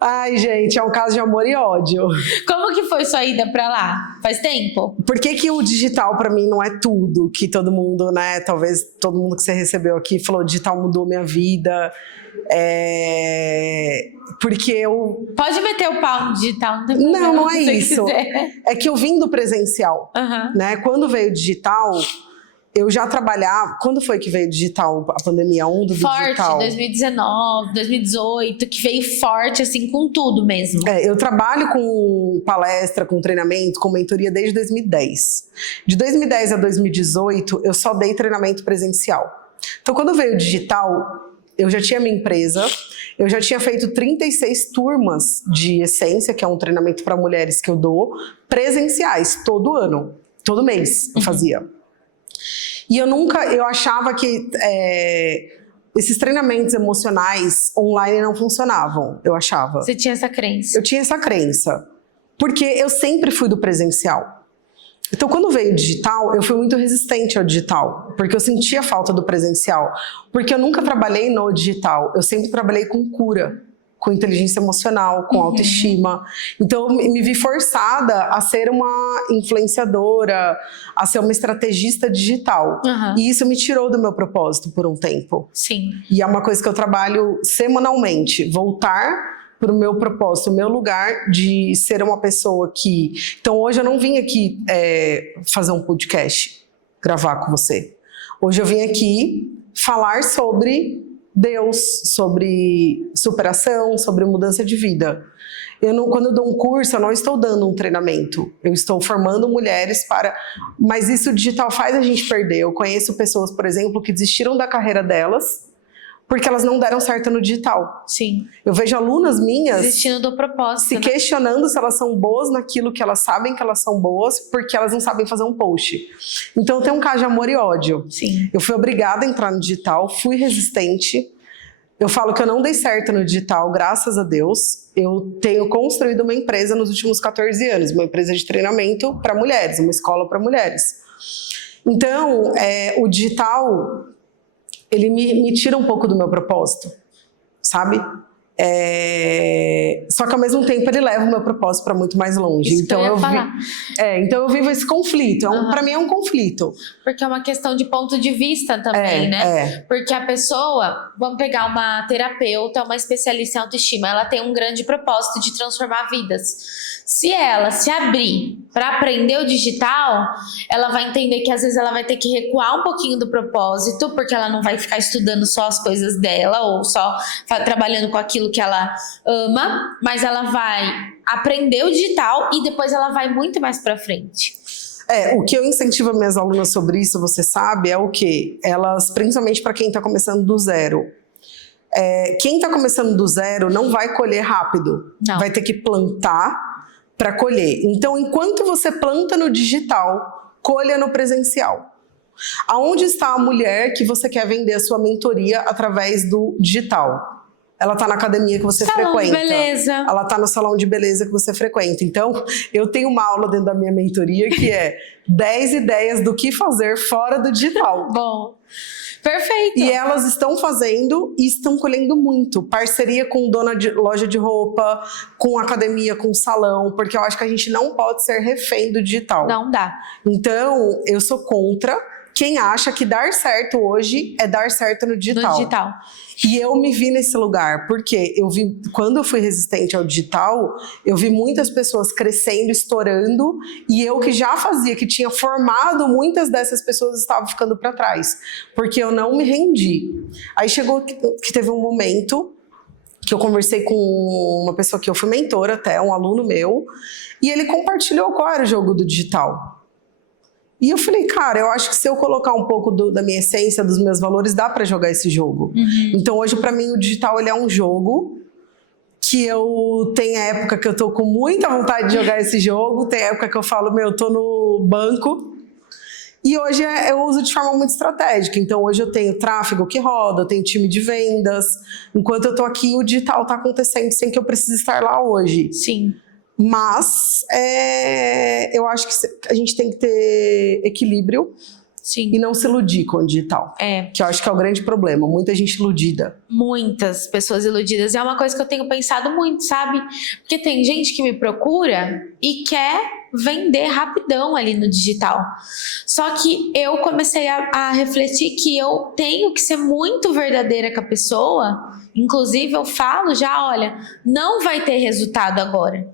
Ai, gente, é um caso de amor e ódio. Como que foi sua ida pra lá? Faz tempo? Por que o digital pra mim não é tudo? Que todo mundo, né? Talvez todo mundo que você recebeu aqui falou, digital mudou minha vida. Porque eu... Pode meter o pau no digital, não tem problema. Não é se você isso. quiser. É que eu vim do presencial, né? Quando veio o digital, eu já trabalhava... Quando foi que veio o digital? A pandemia, a onda do digital? Forte, 2019, 2018, que veio forte, assim, com tudo mesmo. Eu trabalho com palestra, com treinamento, com mentoria desde 2010. De 2010 a 2018, eu só dei treinamento presencial. Então, quando veio o digital... Eu já tinha minha empresa, eu já tinha feito 36 turmas de essência, que é um treinamento para mulheres que eu dou, presenciais, todo ano, todo mês eu fazia. E eu achava que esses treinamentos emocionais online não funcionavam, eu achava. Você tinha essa crença? Eu tinha essa crença, porque eu sempre fui do presencial. Então, quando veio o digital, eu fui muito resistente ao digital, porque eu sentia falta do presencial. Porque eu nunca trabalhei no digital, eu sempre trabalhei com cura, com inteligência emocional, com autoestima. Então, eu me vi forçada a ser uma influenciadora, a ser uma estrategista digital. E isso me tirou do meu propósito por um tempo. Sim. E é uma coisa que eu trabalho semanalmente, voltar para o meu propósito, o meu lugar de ser uma pessoa que... Então, hoje eu não vim aqui fazer um podcast, gravar com você. Hoje eu vim aqui falar sobre Deus, sobre superação, sobre mudança de vida. Quando eu dou um curso, eu não estou dando um treinamento. Eu estou formando mulheres para... Mas isso o digital faz a gente perder. Eu conheço pessoas, por exemplo, que desistiram da carreira delas porque elas não deram certo no digital. Sim. Eu vejo alunas minhas desistindo do propósito, se questionando se elas são boas naquilo que elas sabem que elas são boas, porque elas não sabem fazer um post. Então tem um caso de amor e ódio. Sim. Eu fui obrigada a entrar no digital, fui resistente. Eu falo que eu não dei certo no digital, graças a Deus. Eu tenho construído uma empresa nos últimos 14 anos, uma empresa de treinamento para mulheres, uma escola para mulheres. Então, o digital... ele me tira um pouco do meu propósito, sabe? Só que ao mesmo tempo ele leva o meu propósito para muito mais longe. Isso então eu vivo esse conflito. Para mim é um conflito. Porque é uma questão de ponto de vista também, né? Porque a pessoa, vamos pegar uma terapeuta, uma especialista em autoestima, ela tem um grande propósito de transformar vidas. Se ela se abrir para aprender o digital, ela vai entender que às vezes ela vai ter que recuar um pouquinho do propósito, porque ela não vai ficar estudando só as coisas dela ou só trabalhando com aquilo que ela ama, mas ela vai aprender o digital e depois ela vai muito mais para frente. O que eu incentivo minhas alunas sobre isso, você sabe, é o quê? Elas, principalmente para quem está começando do zero. Quem está começando do zero não vai colher rápido. Não. Vai ter que plantar para colher. Então, enquanto você planta no digital, colha no presencial. Aonde está a mulher que você quer vender a sua mentoria através do digital? Ela está na academia que você frequenta. Salão de beleza. Ela está no salão de beleza que você frequenta. Então, eu tenho uma aula dentro da minha mentoria que é 10 ideias do que fazer fora do digital. Bom, perfeito. E elas estão fazendo e estão colhendo muito. Parceria com dona de loja de roupa, com academia, com salão, porque eu acho que a gente não pode ser refém do digital. Não dá. Então, eu sou contra quem acha que dar certo hoje é dar certo no digital. No digital. E eu me vi nesse lugar, porque quando eu fui resistente ao digital, eu vi muitas pessoas crescendo, estourando, e eu que já fazia, que tinha formado, muitas dessas pessoas estavam ficando para trás, porque eu não me rendi. Aí chegou que teve um momento que eu conversei com uma pessoa que eu fui mentora até, um aluno meu, e ele compartilhou qual era o jogo do digital. E eu falei, cara, eu acho que se eu colocar um pouco da minha essência, dos meus valores, dá pra jogar esse jogo. Então hoje pra mim o digital ele é um jogo que eu tenho época que eu tô com muita vontade de jogar esse jogo, tem época que eu falo, eu tô no banco. E hoje eu uso de forma muito estratégica. Então hoje eu tenho tráfego que roda, eu tenho time de vendas. Enquanto eu tô aqui, o digital tá acontecendo sem que eu precise estar lá hoje. Sim. Mas eu acho que a gente tem que ter equilíbrio. Sim. E não se iludir com o digital. Que eu acho que é o grande problema. Muita gente iludida. Muitas pessoas iludidas. É uma coisa que eu tenho pensado muito, sabe? Porque tem gente que me procura e quer vender rapidão ali no digital. Só que eu comecei a refletir que eu tenho que ser muito verdadeira com a pessoa. Inclusive eu falo já, olha, não vai ter resultado agora.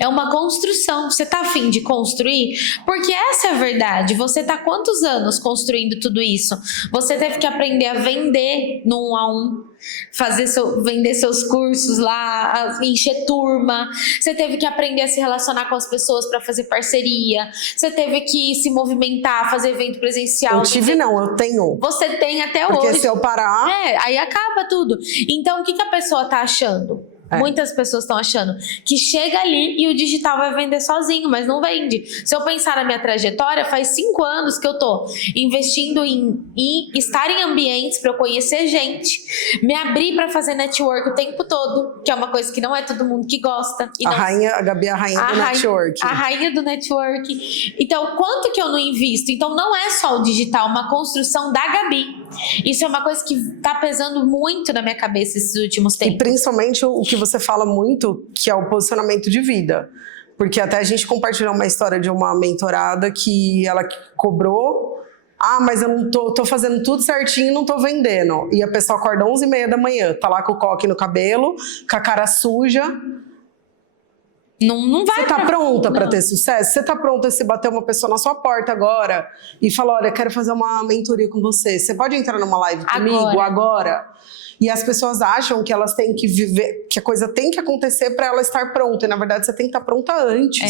É uma construção. Você tá afim de construir? Porque essa é a verdade. Você tá quantos anos construindo tudo isso? Você teve que aprender a vender no 1 a 1, vender seus cursos lá, encher turma. Você teve que aprender a se relacionar com as pessoas para fazer parceria. Você teve que se movimentar, fazer evento presencial. Eu tenho. Você tem até hoje. Porque se eu parar... aí acaba tudo. Então o que a pessoa tá achando? Muitas pessoas estão achando que chega ali e o digital vai vender sozinho, mas não vende. Se eu pensar na minha trajetória, faz 5 anos que eu tô investindo em estar em ambientes para eu conhecer gente, me abrir para fazer network o tempo todo, que é uma coisa que não é todo mundo que gosta. E a Gabi é a rainha do network. A rainha do network. Então, quanto que eu não invisto? Então, não é só o digital, uma construção da Gabi. Isso é uma coisa que tá pesando muito na minha cabeça esses últimos tempos. E principalmente o que você fala muito, que é o posicionamento de vida. Porque até a gente compartilhou uma história de uma mentorada que ela cobrou, mas eu não tô fazendo tudo certinho e não tô vendendo. E a pessoa acorda 11h30 da manhã, tá lá com o coque no cabelo, com a cara suja. Não vai. Você tá pronta para ter sucesso? Você tá pronta se bater uma pessoa na sua porta agora e falar, olha, quero fazer uma mentoria com você. Você pode entrar numa live comigo agora? E as pessoas acham que elas têm que viver, que a coisa tem que acontecer para ela estar pronta. E na verdade você tem que estar pronta antes.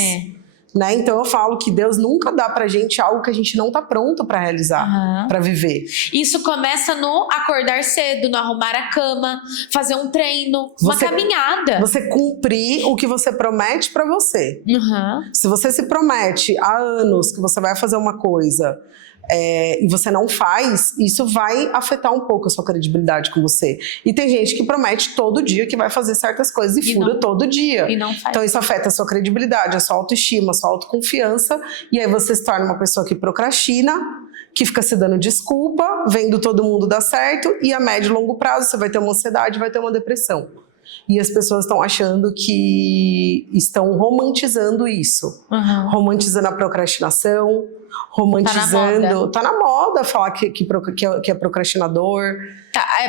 Né? Então eu falo que Deus nunca dá pra gente algo que a gente não tá pronto pra realizar, pra viver. Isso começa no acordar cedo, no arrumar a cama, fazer um treino, uma caminhada. Você cumprir o que você promete pra você. Se você se promete há anos que você vai fazer uma coisa e você não faz, isso vai afetar um pouco a sua credibilidade com você. E tem gente que promete todo dia que vai fazer certas coisas e fura todo dia. E não faz. Então isso afeta a sua credibilidade, a sua autoestima, a sua autoconfiança, e aí você se torna uma pessoa que procrastina, que fica se dando desculpa, vendo todo mundo dar certo, e a médio e longo prazo você vai ter uma ansiedade, vai ter uma depressão. E as pessoas estão achando que estão romantizando isso. Romantizando a procrastinação, romantizando... Tá na moda falar que é procrastinador.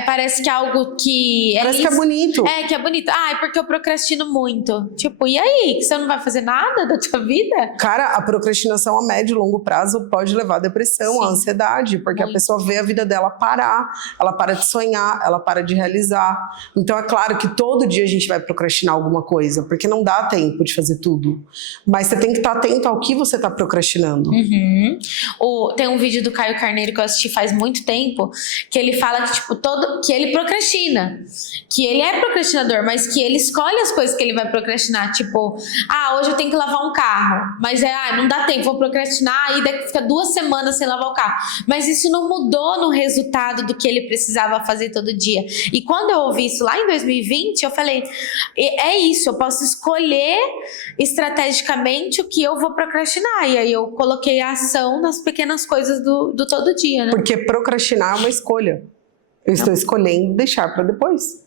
Parece que é algo que... Parece que é bonito. Que é bonito. É porque eu procrastino muito. Tipo, e aí? Que você não vai fazer nada da tua vida? Cara, a procrastinação a médio e longo prazo pode levar à depressão, à ansiedade, porque a pessoa vê a vida dela parar, ela para de sonhar, ela para de realizar. Então é claro que todo dia a gente vai procrastinar alguma coisa, porque não dá tempo de fazer tudo. Mas você tem que estar atento ao que você está procrastinando. Tem um vídeo do Caio Carneiro que eu assisti faz muito tempo, que ele fala que, tipo, que ele procrastina, que ele é procrastinador, mas que ele escolhe as coisas que ele vai procrastinar, tipo, hoje eu tenho que lavar um carro, mas não dá tempo, vou procrastinar, e daqui fica 2 semanas sem lavar o carro, mas isso não mudou no resultado do que ele precisava fazer todo dia. E quando eu ouvi isso lá em 2020, eu falei, é isso, eu posso escolher estrategicamente o que eu vou procrastinar, e aí eu coloquei a ação nas pequenas coisas do todo dia, né? Porque procrastinar é uma escolha. Eu estou escolhendo deixar para depois.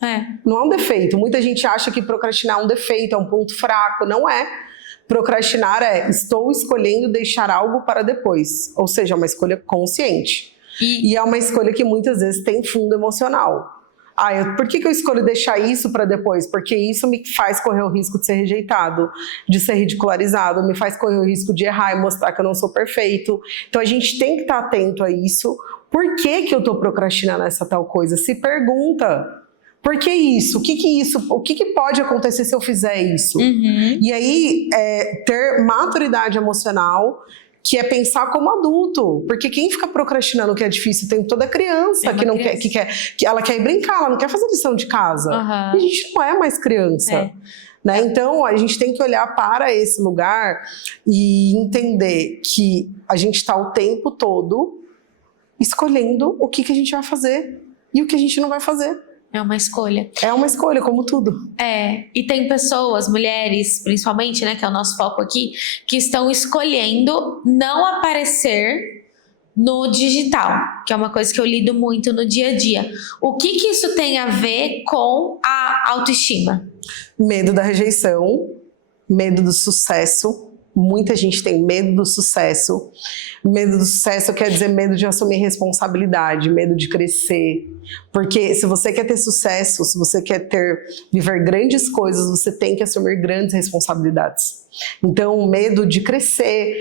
Não é um defeito. Muita gente acha que procrastinar é um defeito, é um ponto fraco. Não é. Procrastinar estou escolhendo deixar algo para depois. Ou seja, é uma escolha consciente. E é uma escolha que muitas vezes tem fundo emocional. Por que eu escolho deixar isso para depois? Porque isso me faz correr o risco de ser rejeitado, de ser ridicularizado, me faz correr o risco de errar e mostrar que eu não sou perfeito. Então a gente tem que estar atento a isso. Por que eu estou procrastinando essa tal coisa? Se pergunta. Por que isso? O que pode acontecer se eu fizer isso? E aí, ter maturidade emocional, que é pensar como adulto. Porque quem fica procrastinando o que é difícil tem toda criança que não criança. que ela quer ir brincar, ela não quer fazer lição de casa. Uhum. E a gente não é mais criança. Né? Então, a gente tem que olhar para esse lugar e entender que a gente está o tempo todo escolhendo o que a gente vai fazer e o que a gente não vai fazer. É uma escolha. É uma escolha, como tudo. E tem pessoas, mulheres principalmente, né, que é o nosso foco aqui, que estão escolhendo não aparecer no digital, que é uma coisa que eu lido muito no dia a dia. O que isso tem a ver com a autoestima? Medo da rejeição, medo do sucesso. Muita gente tem medo do sucesso. Medo do sucesso quer dizer medo de assumir responsabilidade, medo de crescer. Porque se você quer ter sucesso, se você quer viver grandes coisas, você tem que assumir grandes responsabilidades. Então, medo de crescer.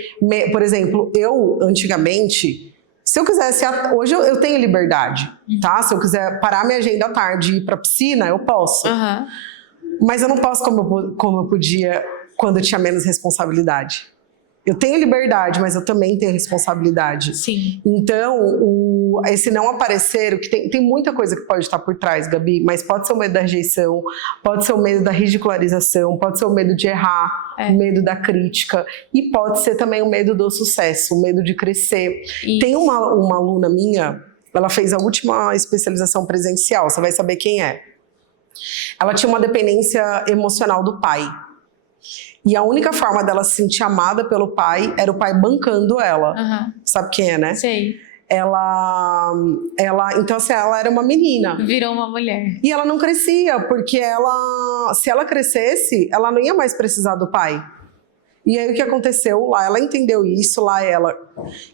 Por exemplo, eu, antigamente, se eu quisesse... Hoje eu tenho liberdade, tá? Se eu quiser parar minha agenda à tarde e ir pra piscina, eu posso. Uhum. Mas eu não posso como eu podia quando eu tinha menos responsabilidade. Eu tenho liberdade, mas eu também tenho responsabilidade. Sim. Então, esse não aparecer, o que tem muita coisa que pode estar por trás, Gabi, mas pode ser o medo da rejeição, pode ser o medo da ridicularização, pode ser o medo de errar, o medo da crítica, e pode ser também o medo do sucesso, o medo de crescer. Isso. Tem uma aluna minha, ela fez a última especialização presencial, você vai saber quem é. Ela tinha uma dependência emocional do pai. E a única forma dela se sentir amada pelo pai era o pai bancando ela. Uhum. Sabe quem é, né? Sei. Então assim, ela era uma menina. Virou uma mulher. E ela não crescia, porque se ela crescesse, ela não ia mais precisar do pai. E aí o que aconteceu? Lá ela entendeu isso, lá ela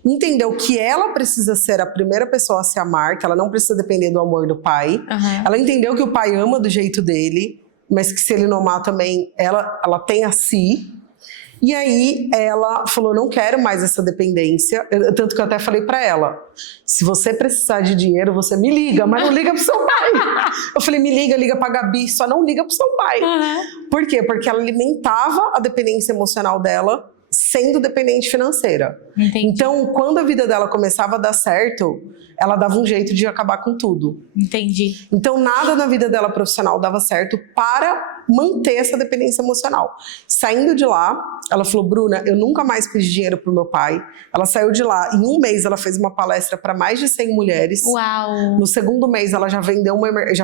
entendeu que ela precisa ser a primeira pessoa a se amar, que ela não precisa depender do amor do pai. Uhum. Ela entendeu que o pai ama do jeito dele, mas que se ele não amar também, ela tem a si. E aí ela falou, não quero mais essa dependência. Tanto que eu até falei pra ela, se você precisar de dinheiro, você me liga, mas não liga pro seu pai. Eu falei, liga pra Gabi, só não liga pro seu pai. Uhum. Por quê? Porque ela alimentava a dependência emocional dela sendo dependente financeira. Entendi. Então, quando a vida dela começava a dar certo, ela dava um jeito de acabar com tudo. Entendi. Então, nada na vida dela profissional dava certo para manter essa dependência emocional. Saindo de lá, ela falou, Bruna, eu nunca mais pedi dinheiro pro meu pai. Ela saiu de lá, em um mês ela fez uma palestra para mais de 100 mulheres. Uau! No segundo mês ela já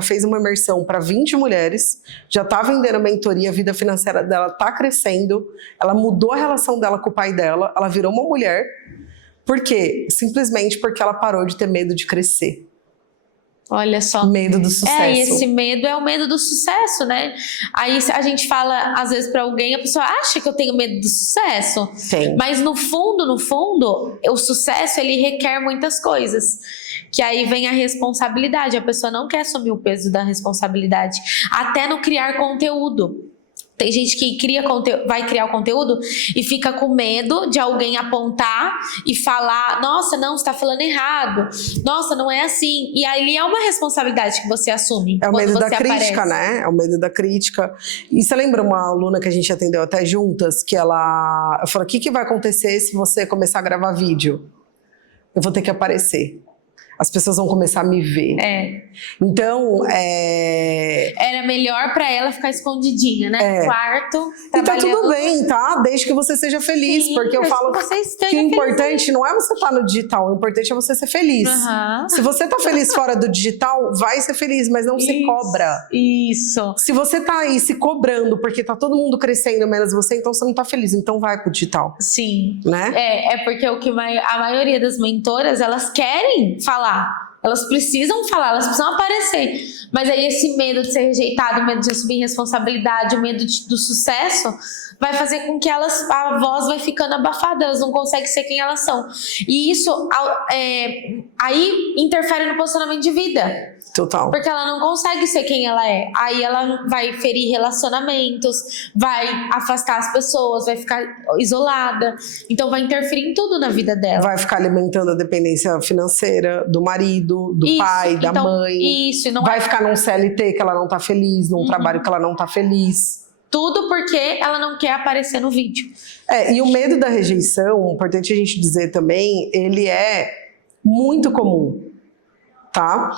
fez uma imersão para 20 mulheres, já tá vendendo mentoria, a vida financeira dela tá crescendo, ela mudou a relação dela com o pai dela, ela virou uma mulher. Por quê? Simplesmente porque ela parou de ter medo de crescer. Olha só. Medo do sucesso. E esse medo é o medo do sucesso, né? Aí a gente fala, às vezes, pra alguém, a pessoa acha que eu tenho medo do sucesso. Sim. Mas no fundo, o sucesso, ele requer muitas coisas. Que aí vem a responsabilidade. A pessoa não quer assumir o peso da responsabilidade. Até no criar conteúdo. Tem gente que vai criar o conteúdo e fica com medo de alguém apontar e falar, nossa, não, você está falando errado. Nossa, não é assim. E ali é uma responsabilidade que você assume. É o medo da aparece. crítica, né? É o medo da crítica. E você lembra uma aluna que a gente atendeu até juntas, que ela falou, o que vai acontecer se você começar a gravar vídeo? Eu vou ter que aparecer. As pessoas vão começar a me ver. Então, era melhor pra ela ficar escondidinha, né? No quarto, e tá tudo bem, tá? Desde que você seja feliz. Sim, porque eu falo que o importante não é você estar no digital, o importante é você ser feliz. Uhum. Se você tá feliz fora do digital, vai ser feliz, mas não se cobra. Isso. Se você tá aí se cobrando porque tá todo mundo crescendo menos você, então você não tá feliz, então vai pro digital. Sim. Né? É porque a maioria das mentoras, elas querem falar. Elas precisam falar, elas precisam aparecer. Mas aí esse medo de ser rejeitado, o medo de assumir responsabilidade, o medo do sucesso, vai fazer com que a voz vai ficando abafada, elas não conseguem ser quem elas são. E isso aí interfere no posicionamento de vida. Total. Porque ela não consegue ser quem ela é. Aí ela vai ferir relacionamentos, vai afastar as pessoas, vai ficar isolada. Então vai interferir em tudo na vida dela. Vai ficar alimentando a dependência financeira do marido, do pai, da mãe. Isso. Não vai ficar num CLT que ela não tá feliz, num trabalho que ela não tá feliz. Tudo porque ela não quer aparecer no vídeo. E o medo da rejeição, importante a gente dizer também, ele é muito comum, tá?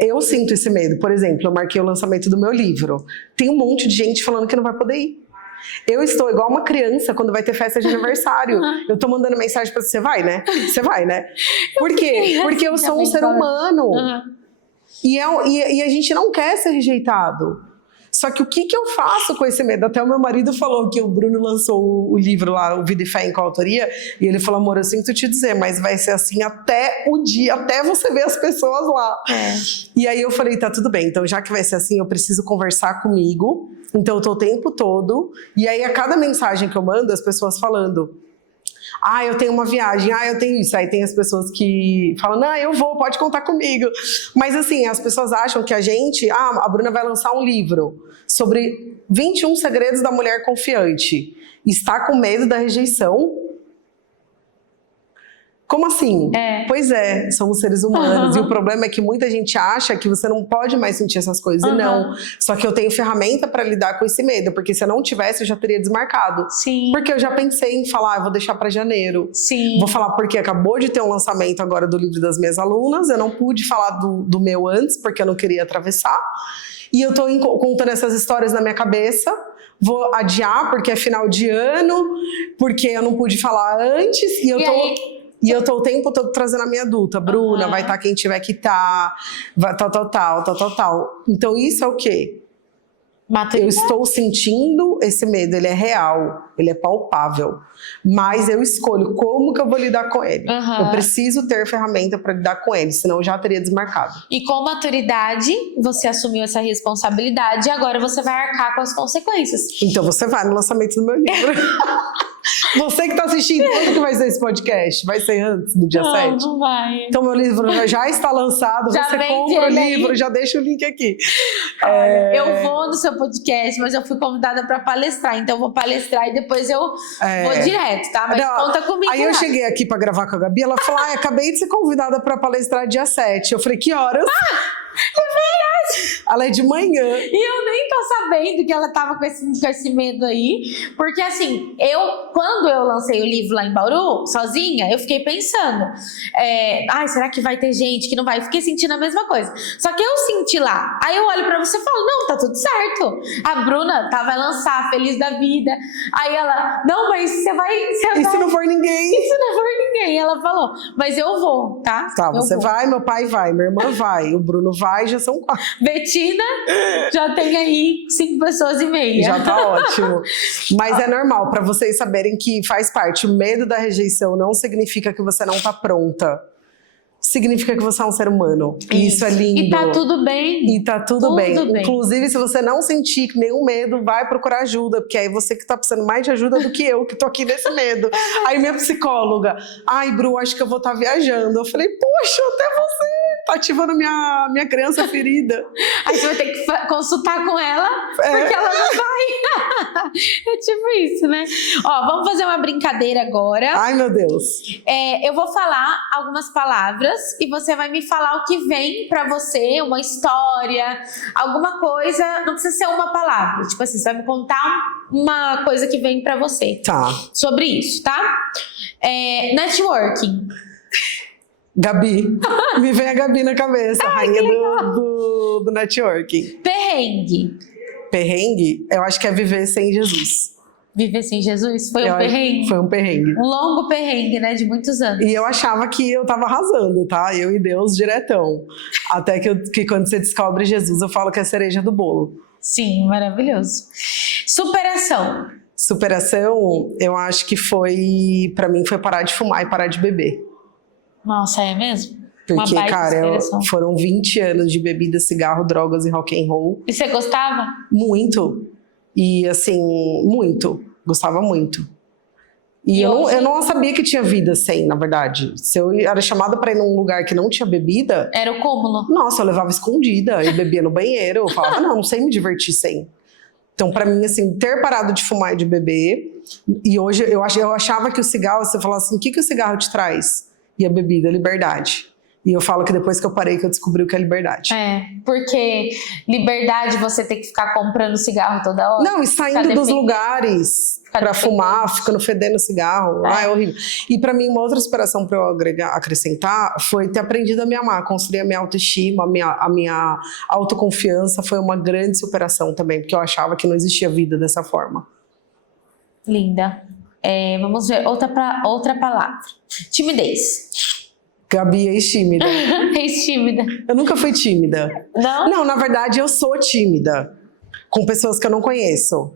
Eu sinto esse medo. Por exemplo, eu marquei o lançamento do meu livro. Tem um monte de gente falando que não vai poder ir. Eu estou igual uma criança quando vai ter festa de aniversário. Eu tô mandando mensagem pra você, vai, né? Você vai, né? Por quê? Porque eu sou um ser humano. E a gente não quer ser rejeitado. Só que o que eu faço com esse medo? Até o meu marido falou que o Bruno lançou o livro lá, o Vida e Fé em Coautoria, e ele falou, amor, eu sinto te dizer, mas vai ser assim até o dia, até você ver as pessoas lá. E aí eu falei, tá tudo bem, então já que vai ser assim, eu preciso conversar comigo, então eu tô o tempo todo, e aí a cada mensagem que eu mando, as pessoas falando, eu tenho uma viagem, eu tenho isso. Aí tem as pessoas que falam, não, eu vou, pode contar comigo. Mas assim, as pessoas acham que a Bruna vai lançar um livro sobre 21 segredos da mulher confiante. Está com medo da rejeição? Como assim? Pois é, somos seres humanos. E o problema é que muita gente acha que você não pode mais sentir essas coisas. E não. Só que eu tenho ferramenta para lidar com esse medo. Porque se eu não tivesse, eu já teria desmarcado. Sim. Porque eu já pensei em falar, eu vou deixar para janeiro. Sim. Vou falar porque acabou de ter um lançamento agora do livro das minhas alunas. Eu não pude falar do meu antes, porque eu não queria atravessar. E eu tô contando essas histórias na minha cabeça. Vou adiar, porque é final de ano. Porque eu não pude falar antes. E eu tô o tempo todo trazendo a minha adulta. Bruna, vai estar quem tiver que estar. Tal. Então isso é o quê? Eu estou sentindo esse medo, ele é real, ele é palpável. Mas eu escolho como que eu vou lidar com ele. Eu preciso ter ferramenta para lidar com ele, senão eu já teria desmarcado. E com maturidade, você assumiu essa responsabilidade e agora você vai arcar com as consequências. Então você vai no lançamento do meu livro. Você que está assistindo, quando que vai ser esse podcast? Vai ser antes do dia 7? Não vai. Então meu livro já está lançado, já você compra o livro, já deixa o link aqui. Eu vou no seu podcast, mas eu fui convidada para palestrar, então eu vou palestrar e depois eu vou direto, tá? Mas conta comigo. Aí eu cheguei aqui para gravar com a Gabi, ela falou, acabei de ser convidada para palestrar dia 7. Eu falei, que horas? É verdade. Ela é de manhã. E eu nem tô sabendo que ela tava com esse medo aí. Porque assim, quando eu lancei o livro lá em Bauru, sozinha, eu fiquei pensando, será que vai ter gente que não vai? Eu fiquei sentindo a mesma coisa. Só que eu senti lá. Aí eu olho pra você e falo, não, tá tudo certo. A Bruna vai lançar, feliz da vida. Aí ela, não, mas você vai... E se não for ninguém? E se não for ninguém? Ela falou, mas eu vou, tá? Tá, você vai, meu pai vai, minha irmã vai, o Bruno vai, já são 4. Betina, já tem aí 5 pessoas e meia. Já tá ótimo. Mas é normal, pra vocês saberem que faz parte. O medo da rejeição não significa que você não tá pronta. Significa que você é um ser humano. E isso é lindo. E tá tudo bem. E tá tudo bem. Inclusive, se você não sentir nenhum medo, vai procurar ajuda. Porque aí você que tá precisando mais de ajuda do que eu, que tô aqui nesse medo. Aí minha psicóloga, Bru, acho que eu vou estar viajando. Eu falei, poxa, até você tá ativando minha criança ferida. Aí você vai ter que consultar com ela, porque ela não vai. É tipo isso, né? Ó, vamos fazer uma brincadeira agora. Ai, meu Deus. Eu vou falar algumas palavras e você vai me falar o que vem pra você, uma história, alguma coisa, não precisa ser uma palavra, tipo assim, você vai me contar uma coisa que vem pra você. Tá. Sobre isso, tá? Networking. Gabi. Me vem a Gabi na cabeça, a rainha do networking. Perrengue. Perrengue? Eu acho que é viver sem Jesus. Viver sem Jesus? Foi um perrengue? Foi um perrengue. Um longo perrengue, né? De muitos anos. E eu achava que eu tava arrasando, tá? Eu e Deus diretão. Até que quando você descobre Jesus, eu falo que é a cereja do bolo. Sim, maravilhoso. Superação. Superação, eu acho que pra mim, foi parar de fumar e parar de beber. Nossa, é mesmo? Porque, cara, foram 20 anos de bebida, cigarro, drogas e rock and roll. E você gostava? Muito. E assim, muito. Gostava muito. E eu não sabia que tinha vida sem, na verdade. Se eu era chamada pra ir num lugar que não tinha bebida... Era o cúmulo. Nossa, eu levava escondida. Eu bebia no banheiro. Eu falava, não sei me divertir sem. Então, pra mim, assim, ter parado de fumar e de beber... E hoje eu achava que o cigarro... Você falava assim, o que o cigarro te traz? E a bebida, liberdade. E eu falo que depois que eu parei, que eu descobri o que é liberdade. Porque liberdade você ter que ficar comprando cigarro toda hora. Não, e saindo dos lugares pra fumar, ficando fedendo cigarro. É horrível. E pra mim, uma outra superação pra eu acrescentar foi ter aprendido a me amar, construir a minha autoestima, a minha autoconfiança. Foi uma grande superação também, porque eu achava que não existia vida dessa forma. Linda. Vamos ver outra palavra. Timidez. Gabi é ex-tímida. Ex-tímida. Eu nunca fui tímida. Não? Não, na verdade eu sou tímida. Com pessoas que eu não conheço.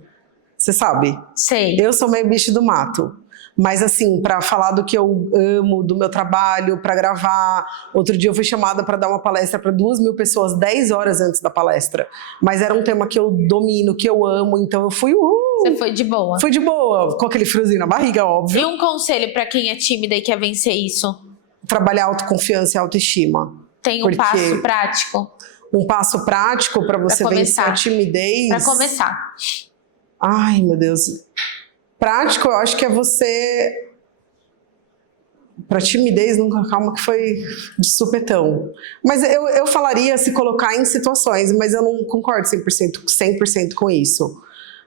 Você sabe? Sei. Eu sou meio bicho do mato. Mas assim, pra falar do que eu amo, do meu trabalho, pra gravar. Outro dia eu fui chamada pra dar uma palestra pra 2.000 pessoas 10 horas antes da palestra. Mas era um tema que eu domino, que eu amo, então eu fui Você foi de boa. Fui de boa, com aquele friozinho na barriga, óbvio. E um conselho pra quem é tímida e quer vencer isso? Trabalhar autoconfiança e autoestima. Tem um passo prático? Um passo prático pra você vencer a timidez? Pra começar. Ai, meu Deus. Prático, eu acho que é você... Pra timidez, nunca, calma que foi de supetão. Mas eu falaria se colocar em situações, mas eu não concordo 100% com isso.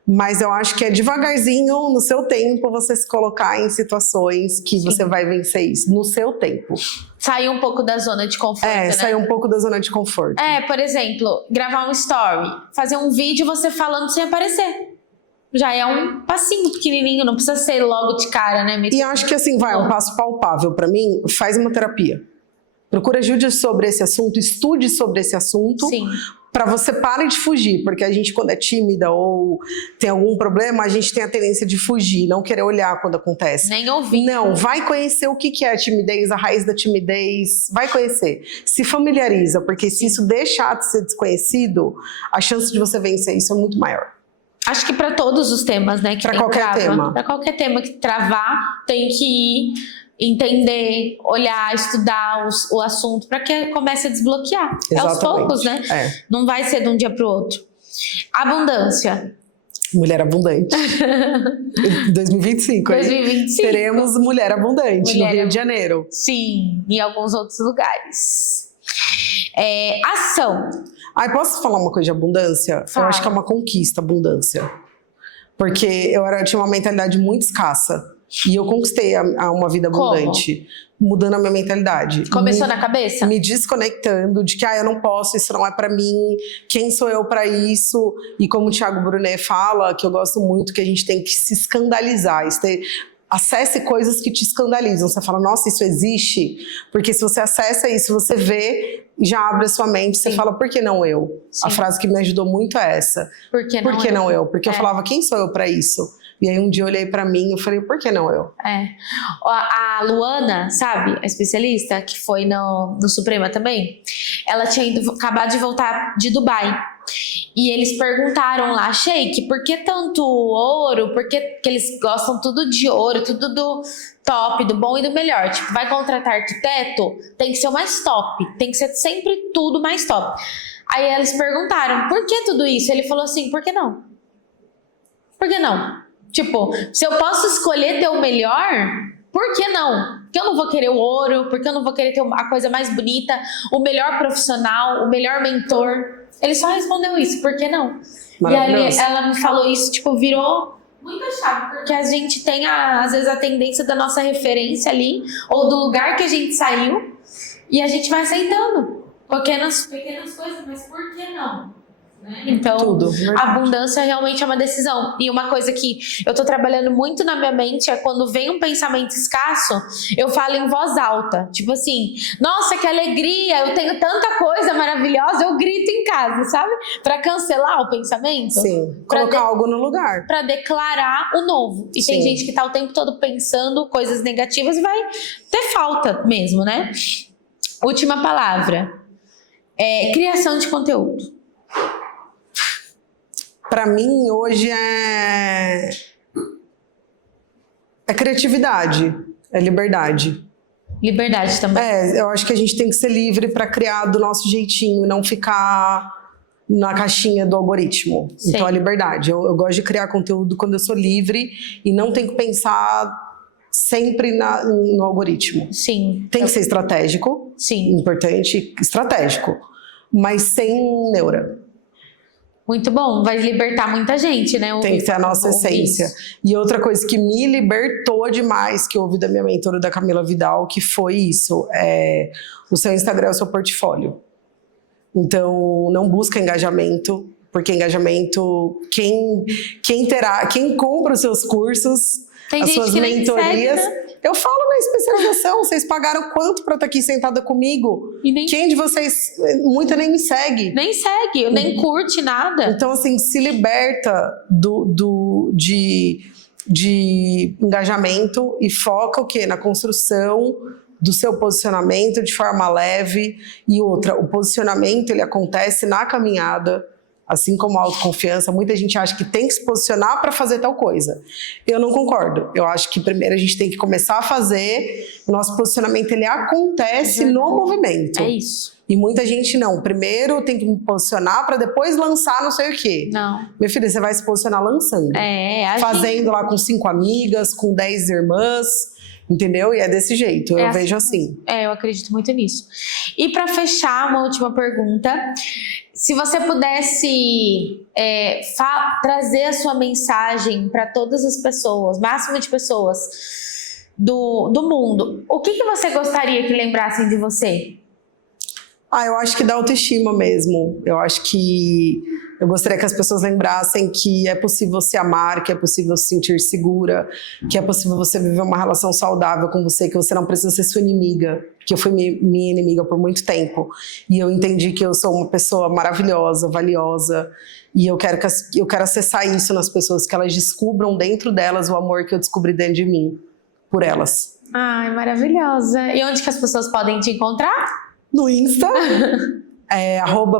Mas eu acho que é devagarzinho, no seu tempo, você se colocar em situações que você vai vencer isso, no seu tempo. Sair um pouco da zona de conforto, né? Sair um pouco da zona de conforto. Por exemplo, gravar um story, fazer um vídeo você falando sem aparecer. Já é um passinho pequenininho, não precisa ser logo de cara, né? E acho que assim, um passo palpável pra mim, faz uma terapia. Procura ajuda sobre esse assunto, estude sobre esse assunto. Sim. Pra você parar de fugir, porque a gente quando é tímida ou tem algum problema, a gente tem a tendência de fugir, não querer olhar quando acontece. Nem ouvir. Não, vai conhecer o que é a timidez, a raiz da timidez, vai conhecer. Se familiariza, porque se isso deixar de ser desconhecido, a chance de você vencer isso é muito maior. Acho que para todos os temas, né? Para qualquer tema. Para qualquer tema que travar, tem que ir, entender, olhar, estudar o assunto para que comece a desbloquear. Exatamente. Aos poucos, né? Não vai ser de um dia para o outro. Abundância. Mulher abundante. 2025, 2025. Teremos mulher abundante no Rio de Janeiro. Sim, em alguns outros lugares. Ação. Posso falar uma coisa de abundância? Fala. Eu acho que é uma conquista, abundância. Porque eu tinha uma mentalidade muito escassa. E eu conquistei uma vida abundante. Mudando a minha mentalidade. Começou na cabeça? Me desconectando de que eu não posso, isso não é pra mim. Quem sou eu pra isso? E como o Thiago Brunet fala, que eu gosto muito, que a gente tem que se escandalizar. Acesse coisas que te escandalizam. Você fala, nossa, isso existe? Porque se você acessa isso, você vê, já abre a sua mente, você fala, por que não eu? Sim. A frase que me ajudou muito é essa. Por que não eu? Porque eu falava, quem sou eu pra isso? E aí um dia eu olhei pra mim e falei, por que não eu? A Luana, sabe, a especialista, que foi no Suprema também, ela tinha acabado de voltar de Dubai. E eles perguntaram lá, Sheik, por que tanto ouro? Por que eles gostam tudo de ouro, tudo do top, do bom e do melhor? Tipo, vai contratar arquiteto, tem que ser o mais top, tem que ser sempre tudo mais top. Aí eles perguntaram, por que tudo isso? Ele falou assim, por que não? Por que não? Tipo, se eu posso escolher ter o melhor, por que não? Porque eu não vou querer o ouro, porque eu não vou querer ter a coisa mais bonita, o melhor profissional, o melhor mentor. Ele só respondeu isso, por que não? E aí ela me falou isso, tipo, virou muita chave, porque a gente tem, às vezes, a tendência da nossa referência ali, ou do lugar que a gente saiu, e a gente vai aceitando pequenas coisas, mas por que não? Então, a abundância realmente é uma decisão. E uma coisa que eu tô trabalhando muito na minha mente é quando vem um pensamento escasso, eu falo em voz alta. Tipo assim, nossa, que alegria, eu tenho tanta coisa maravilhosa, eu grito em casa, sabe? Pra cancelar o pensamento. Sim, colocar algo no lugar. Pra declarar o novo. E tem gente que tá o tempo todo pensando coisas negativas e vai ter falta mesmo, né? Última palavra. Criação de conteúdo. Pra mim, hoje é criatividade, é liberdade. Liberdade também. Eu acho que a gente tem que ser livre pra criar do nosso jeitinho, não ficar na caixinha do algoritmo. Sim. Então, a liberdade. Eu gosto de criar conteúdo quando eu sou livre e não tenho que pensar sempre no algoritmo. Sim. Tem que ser estratégico, Sim. importante, estratégico, mas sem neura. Muito bom, vai libertar muita gente, né? Tem que ter a nossa essência. E outra coisa que me libertou demais, que eu ouvi da minha mentora, da Camila Vidal, que foi isso, o seu Instagram é o seu portfólio. Então, não busca engajamento, porque engajamento, quem compra os seus cursos, tem as gente suas que nem mentorias... segue, né? Eu falo na especialização, vocês pagaram quanto para estar aqui sentada comigo? Quem de vocês, muita nem me segue. Nem segue, nem curte nada. Então, assim, se liberta de engajamento e foca o quê? Na construção do seu posicionamento de forma leve. E outra, o posicionamento, ele acontece na caminhada. Assim como a autoconfiança, muita gente acha que tem que se posicionar para fazer tal coisa. Eu não concordo. Eu acho que primeiro a gente tem que começar a fazer. O nosso posicionamento, ele acontece no movimento. É isso. E muita gente não. Primeiro tem que me posicionar para depois lançar não sei o quê. Não. Meu filho, você vai se posicionar lançando. Fazendo lá com 5 amigas, com 10 irmãs. Entendeu? E é desse jeito, eu vejo assim. Eu acredito muito nisso. E para fechar, uma última pergunta. Se você pudesse trazer a sua mensagem para todas as pessoas, máximo de pessoas do mundo, o que você gostaria que lembrassem de você? Eu acho que dá autoestima mesmo. Eu acho que eu gostaria que as pessoas lembrassem que é possível se amar, que é possível se sentir segura, que é possível você viver uma relação saudável com você, que você não precisa ser sua inimiga, que eu fui minha inimiga por muito tempo. E eu entendi que eu sou uma pessoa maravilhosa, valiosa, e eu quero acessar isso nas pessoas, que elas descubram dentro delas o amor que eu descobri dentro de mim, por elas. Ai, maravilhosa. E onde que as pessoas podem te encontrar? No Insta,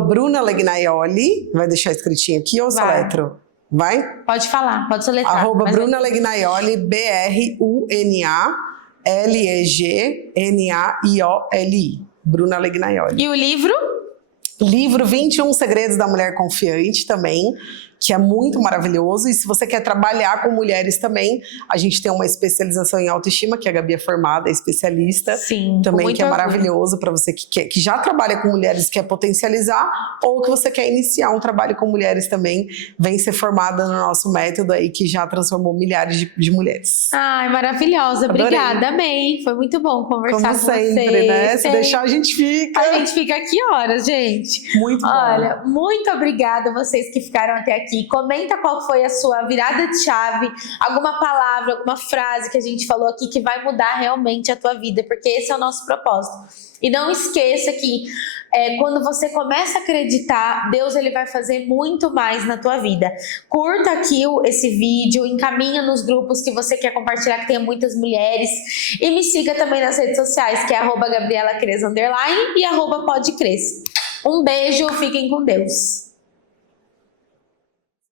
@Bruna Legnaioli, vai deixar escritinho aqui ou soletro? Vai? Pode falar, pode soletrar. Bruna Legnaioli, BRUNALEGNAIOLI, Bruna Legnaioli. E o livro? Livro 21 Segredos da Mulher Confiante também, que é muito maravilhoso. E se você quer trabalhar com mulheres também, a gente tem uma especialização em autoestima, que a Gabi é formada, é especialista. Sim, também, que é maravilhoso para você que já trabalha com mulheres, quer potencializar, ou que você quer iniciar um trabalho com mulheres também, vem ser formada no nosso método aí, que já transformou milhares de mulheres. Ai, maravilhosa. Adorei. Obrigada, amei. Foi muito bom conversar com sempre, você. Né? Se deixar, a gente fica. A gente fica aqui horas, gente. Muito bom. Olha, muito obrigada a vocês que ficaram até aqui. Comenta qual foi a sua virada de chave, alguma palavra, alguma frase que a gente falou aqui que vai mudar realmente a tua vida, porque esse é o nosso propósito. E não esqueça que quando você começa a acreditar, Deus ele vai fazer muito mais na tua vida. Curta aqui esse vídeo, encaminha nos grupos que você quer compartilhar, que tenha muitas mulheres, e me siga também nas redes sociais, que é @GabrielaCres_ e @PodCres. Um beijo, fiquem com Deus.